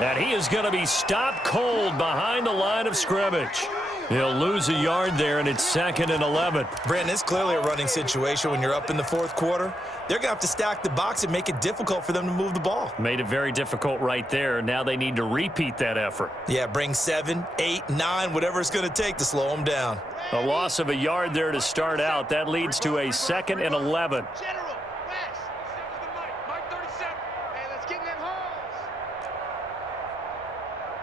And he is going to be stopped cold behind the line of scrimmage. He'll lose a yard there, and it's 2nd and 11. Brandon, it's clearly a running situation when you're up in the 4th quarter. They're going to have to stack the box and make it difficult for them to move the ball. Made it very difficult right there. Now they need to repeat that effort. Yeah, bring 7, 8, 9, whatever it's going to take to slow them down. A loss of a yard there to start out. That leads to a 2nd and 11. General, West. Mike 37. Hey, let's get in them holes.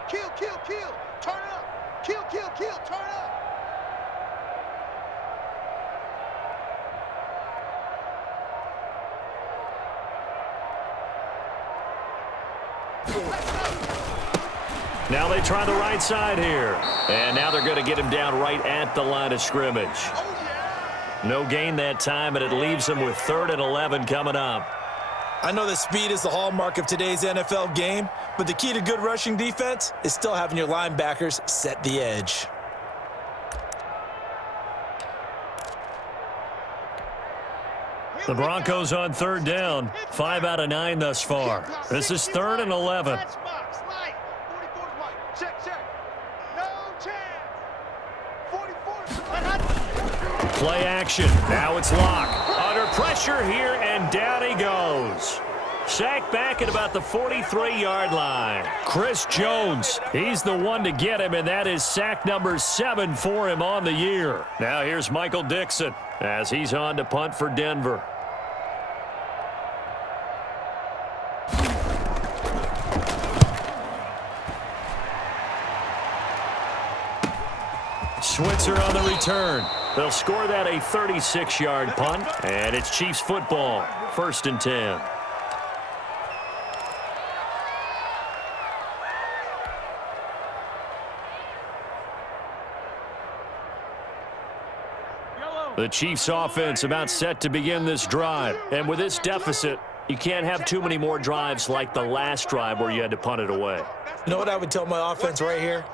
Kill, kill, kill. Turn up. Kill, kill, kill. Turn up. Now they try the right side here. And now they're going to get him down right at the line of scrimmage. No gain that time, and it leaves them with 3rd and 11 coming up. I know that speed is the hallmark of today's NFL game, but the key to good rushing defense is still having your linebackers set the edge. The Broncos on 3rd down. 5 out of 9 thus far. This is 3rd and 11. Play action. Now it's Locke. Under pressure here, and down he goes. Sacked back at about the 43-yard line. Chris Jones, he's the one to get him, and that is sack number 7 for him on the year. Now here's Michael Dixon as he's on to punt for Denver. Switzer on the return. They'll score that a 36-yard punt, and it's Chiefs football, 1st and 10. The Chiefs offense about set to begin this drive, and with this deficit, you can't have too many more drives like the last drive where you had to punt it away. You know what I would tell my offense right here?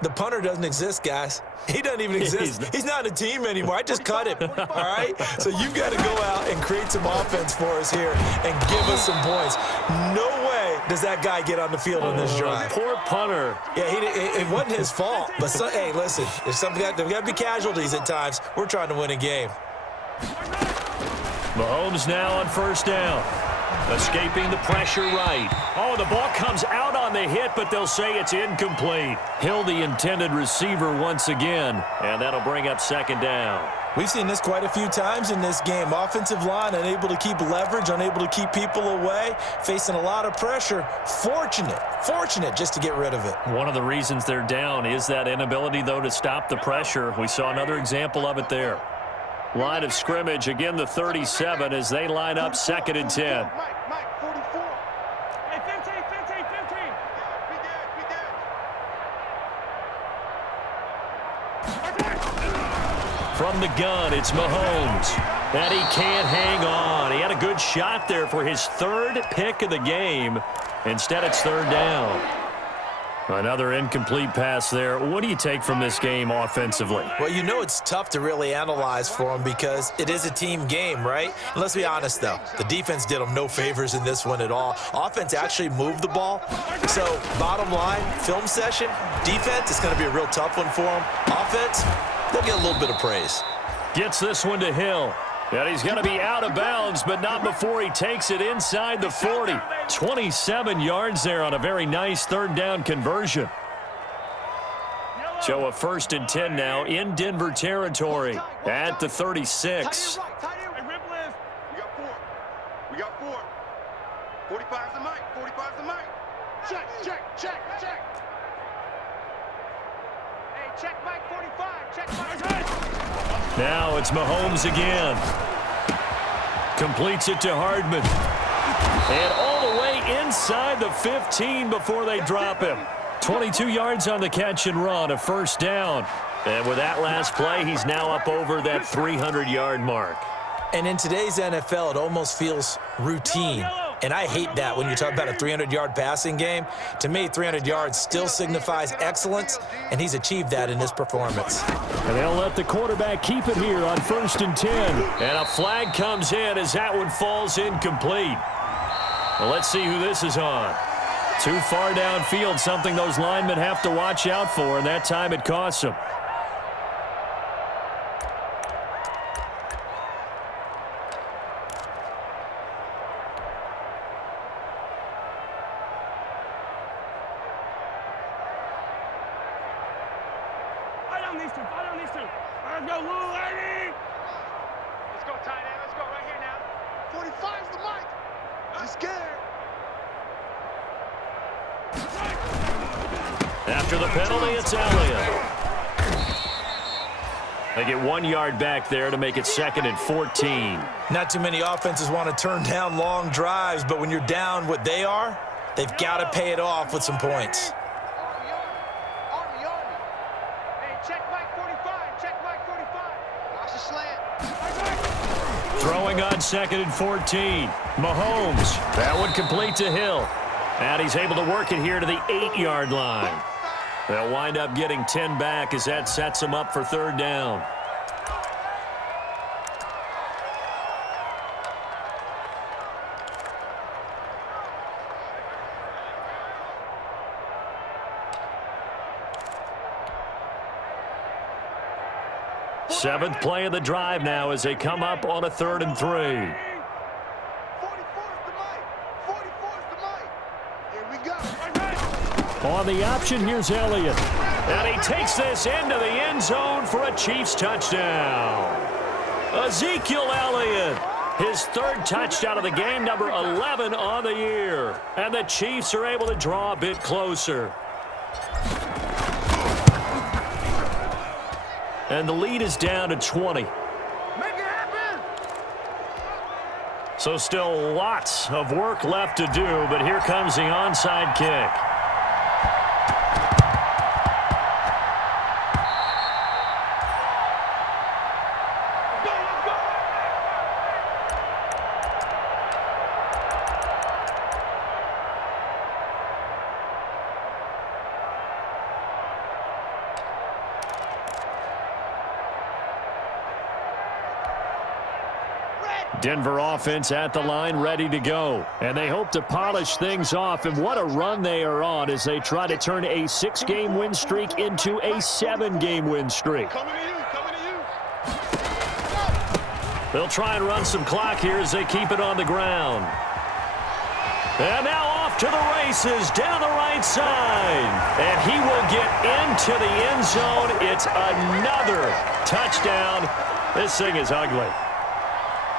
The punter doesn't exist, guys. He doesn't even exist. He's not a team anymore. I just cut him, all right? So you've got to go out and create some offense for us here and give us some points. No way does that guy get on the field on this drive. Poor punter. Yeah, it wasn't his fault. But, hey, listen, there's got to be casualties at times. We're trying to win a game. Mahomes now on 1st down. Escaping the pressure right. Oh, the ball comes out on the hit, but they'll say it's incomplete. Hill, the intended receiver once again, and that'll bring up 2nd down. We've seen this quite a few times in this game. Offensive line unable to keep leverage, unable to keep people away, facing a lot of pressure. Fortunate just to get rid of it. One of the reasons they're down is that inability, though, to stop the pressure. We saw another example of it there. Line of scrimmage, again the 37 as they line up 2nd and 10. Mike, 44. Hey, 15. We good. From the gun, it's Mahomes. And he can't hang on. He had a good shot there for his 3rd pick of the game. Instead, it's 3rd down. Another incomplete pass there. What do you take from this game offensively? Well, you know it's tough to really analyze for them because it is a team game, right? And let's be honest, though. The defense did them no favors in this one at all. Offense actually moved the ball. So, bottom line, film session, defense is going to be a real tough one for them. Offense, they'll get a little bit of praise. Gets this one to Hill. And he's going to be out of bounds, but not before he takes it inside the 40. 27 yards there on a very nice 3rd down conversion. So a 1st and 10 now in Denver territory at the 36. We got 4. 45's the mic. 45's the mic. Check. Hey, check Mike 45. Check Mike. Now it's Mahomes again. Completes it to Hardman. And all the way inside the 15 before they drop him. 22 yards on the catch and run, a first down. And with that last play, he's now up over that 300-yard mark. And in today's NFL, it almost feels routine. And I hate that when you talk about a 300-yard passing game. To me, 300 yards still signifies excellence, and he's achieved that in this performance. And they'll let the quarterback keep it here on 1st and 10. And a flag comes in as that one falls incomplete. Well, let's see who this is on. Too far downfield, something those linemen have to watch out for, and that time it costs them. Let's go, Lou, lady! Let's go, tight end. Let's go right here now. 45's the mic. I'm scared. After the penalty, it's Elliott. They get 1 yard back there to make it 2nd and 14. Not too many offenses want to turn down long drives, but when you're down what they are, they've got to pay it off with some points. Throwing on 2nd and 14. Mahomes. That one complete to Hill. And he's able to work it here to the 8-yard line. They'll wind up getting 10 back as that sets them up for 3rd down. Seventh play of the drive now as they come up on a 3rd and 3. 44's the mic. 44's the mic. Here we go. On the option, here's Elliott. And he takes this into the end zone for a Chiefs touchdown. Ezekiel Elliott, his 3rd touchdown of the game, number 11 on the year. And the Chiefs are able to draw a bit closer. And the lead is down to 20. Make it happen. So still lots of work left to do, but here comes the onside kick. Denver offense at the line, ready to go. And they hope to polish things off. And what a run they are on as they try to turn a 6-game win streak into a 7-game win streak. Coming to you. Coming to you. They'll try and run some clock here as they keep it on the ground. And now off to the races down the right side. And he will get into the end zone. It's another touchdown. This thing is ugly.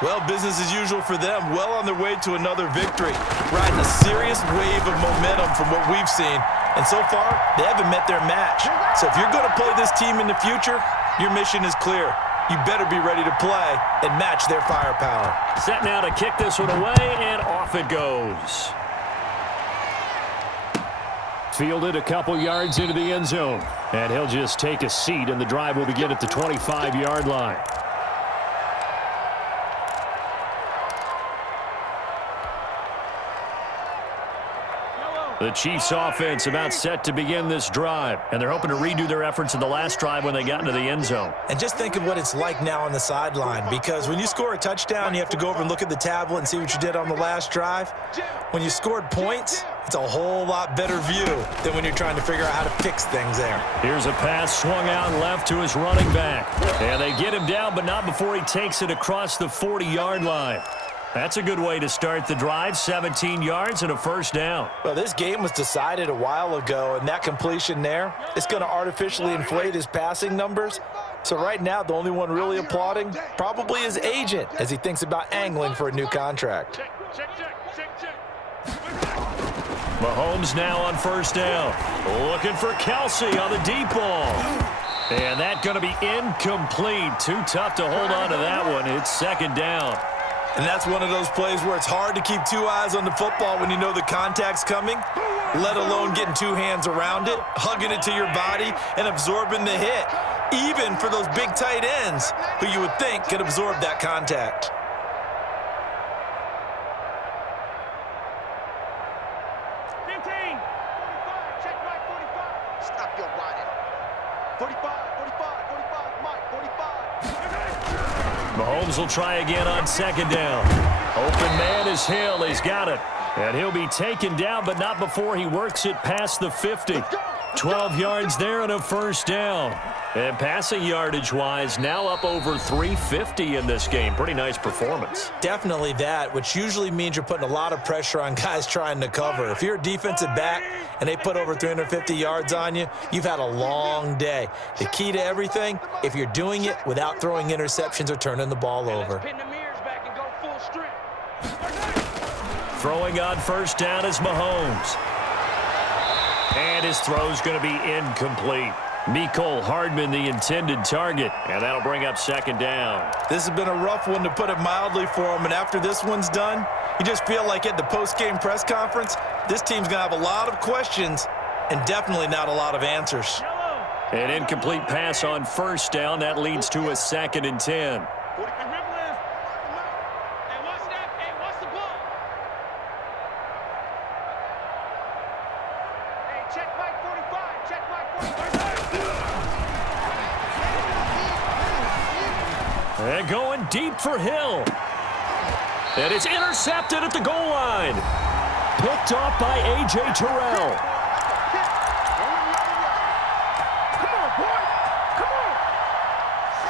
Well, business as usual for them. Well on their way to another victory. Riding a serious wave of momentum from what we've seen. And so far, they haven't met their match. So if you're going to play this team in the future, your mission is clear. You better be ready to play and match their firepower. Set now to kick this one away, and off it goes. Fielded a couple yards into the end zone. And he'll just take a seat, and the drive will begin at the 25-yard line. The Chiefs offense about set to begin this drive, and they're hoping to redo their efforts in the last drive when they got into the end zone. And just think of what it's like now on the sideline, because when you score a touchdown, you have to go over and look at the tablet and see what you did on the last drive. When you scored points, it's a whole lot better view than when you're trying to figure out how to fix things there. Here's a pass swung out left to his running back. And they get him down, but not before he takes it across the 40-yard line. That's a good way to start the drive, 17 yards and a first down. Well, this game was decided a while ago, and that completion there is going to artificially inflate his passing numbers. So right now, the only one really applauding probably his agent as he thinks about angling for a new contract. Mahomes now on first down. Looking for Kelsey on the deep ball. And that's going to be incomplete. Too tough to hold on to that one. It's 2nd down. And that's one of those plays where it's hard to keep two eyes on the football when you know the contact's coming, let alone getting two hands around it, hugging it to your body, and absorbing the hit, even for those big tight ends who you would think could absorb that contact. Stop your riding. 45, Mike, 45. Mahomes will try again on second down. Open man is Hill. He's got it. And he'll be taken down, but not before he works it past the 50. 12 yards there and a first down. And passing yardage-wise, now up over 350 in this game. Pretty nice performance. Definitely that, which usually means you're putting a lot of pressure on guys trying to cover. If you're a defensive back and they put over 350 yards on you, you've had a long day. The key to everything, if you're doing it without throwing interceptions or turning the ball over. Throwing on first down is Mahomes. And his throw's going to be incomplete. Mecole Hardman, the intended target, and that'll bring up second down. This has been a rough one, to put it mildly, for him, and after this one's done, you just feel like at the post-game press conference, this team's going to have a lot of questions and definitely not a lot of answers. An incomplete pass on first down. That leads to a 2nd and 10. And going deep for Hill. And it's intercepted at the goal line. Picked off by A.J. Terrell.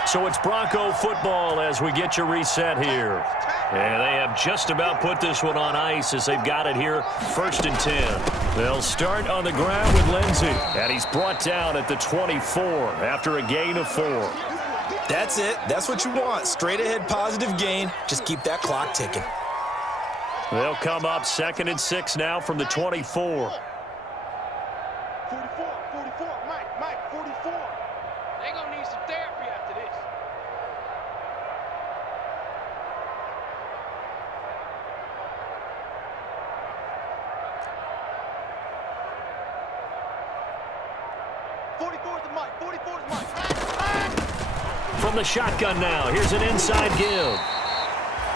So it's Bronco football as we get you reset here. And they have just about put this one on ice as they've got it here, 1st and 10. They'll start on the ground with Lindsey. And he's brought down at the 24 after a gain of 4. That's it. That's what you want. Straight ahead positive gain. Just keep that clock ticking. They'll come up 2nd and 6 now from the 24. 44, Mike, 44. They're going to need some therapy after this. From the shotgun now, here's an inside give.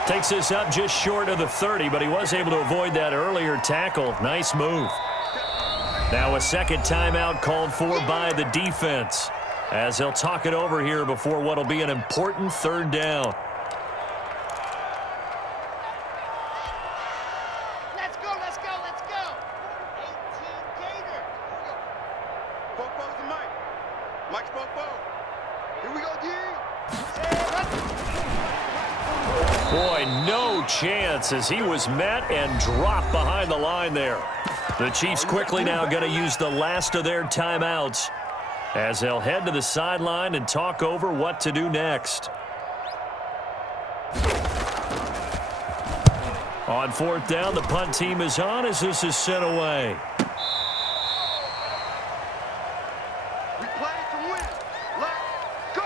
Takes this up just short of the 30, but he was able to avoid that earlier tackle. Nice move. Now a second timeout called for by the defense, as they'll talk it over here before what'll be an important 3rd down. Let's go. 18 Gator. Popo's the Mike. Mike's Popo. Here we go, D. Boy, no chance as he was met and dropped behind the line there. The Chiefs quickly now going to use the last of their timeouts as they'll head to the sideline and talk over what to do next. On 4th down, the punt team is on as this is sent away. We play to win. Let's go.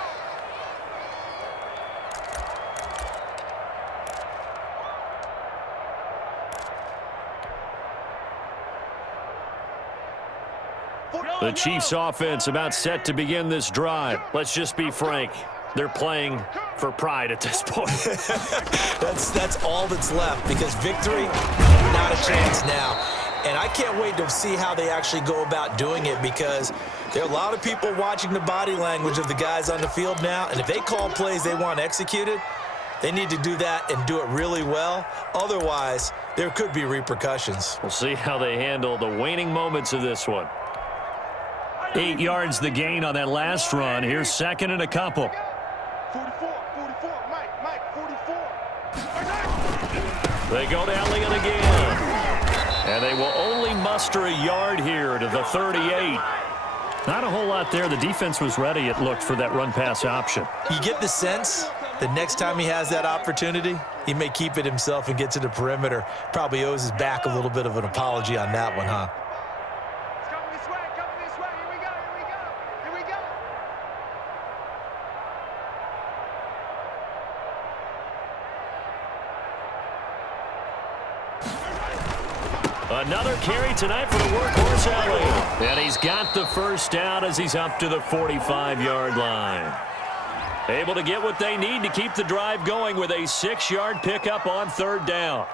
The Chiefs offense about set to begin this drive. Let's just be frank. They're playing for pride at this point. That's all that's left, because victory, not a chance now. And I can't wait to see how they actually go about doing it, because there are a lot of people watching the body language of the guys on the field now, and if they call plays they want executed, they need to do that and do it really well. Otherwise, there could be repercussions. We'll see how they handle the waning moments of this one. 8 yards the gain on that last run. Here's 2nd and a couple. 44, Mike, 44. They go to Elliott again. And they will only muster a yard here to the 38. Not a whole lot there. The defense was ready, it looked, for that run-pass option. You get the sense the next time he has that opportunity, he may keep it himself and get to the perimeter. Probably owes his back a little bit of an apology on that one, huh? Another carry tonight for the workhorse Elliott. And he's got the first down as he's up to the 45-yard line. Able to get what they need to keep the drive going with a 6-yard pickup on third down.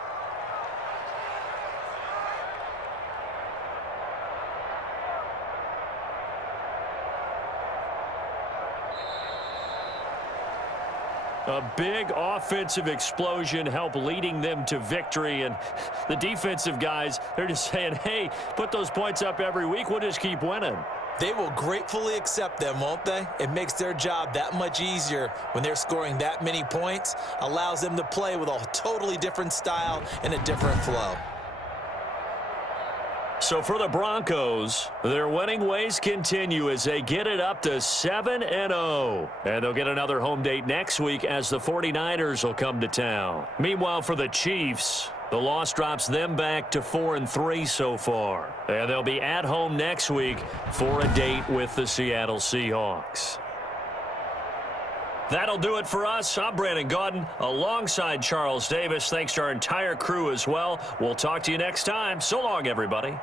A big offensive explosion helped leading them to victory. And the defensive guys, they're just saying, hey, put those points up every week. We'll just keep winning. They will gratefully accept them, won't they? It makes their job that much easier when they're scoring that many points. Allows them to play with a totally different style and a different flow. So for the Broncos, their winning ways continue as they get it up to 7-0. And they'll get another home date next week as the 49ers will come to town. Meanwhile, for the Chiefs, the loss drops them back to 4-3 so far. And they'll be at home next week for a date with the Seattle Seahawks. That'll do it for us. I'm Brandon Gaudin alongside Charles Davis. Thanks to our entire crew as well. We'll talk to you next time. So long, everybody.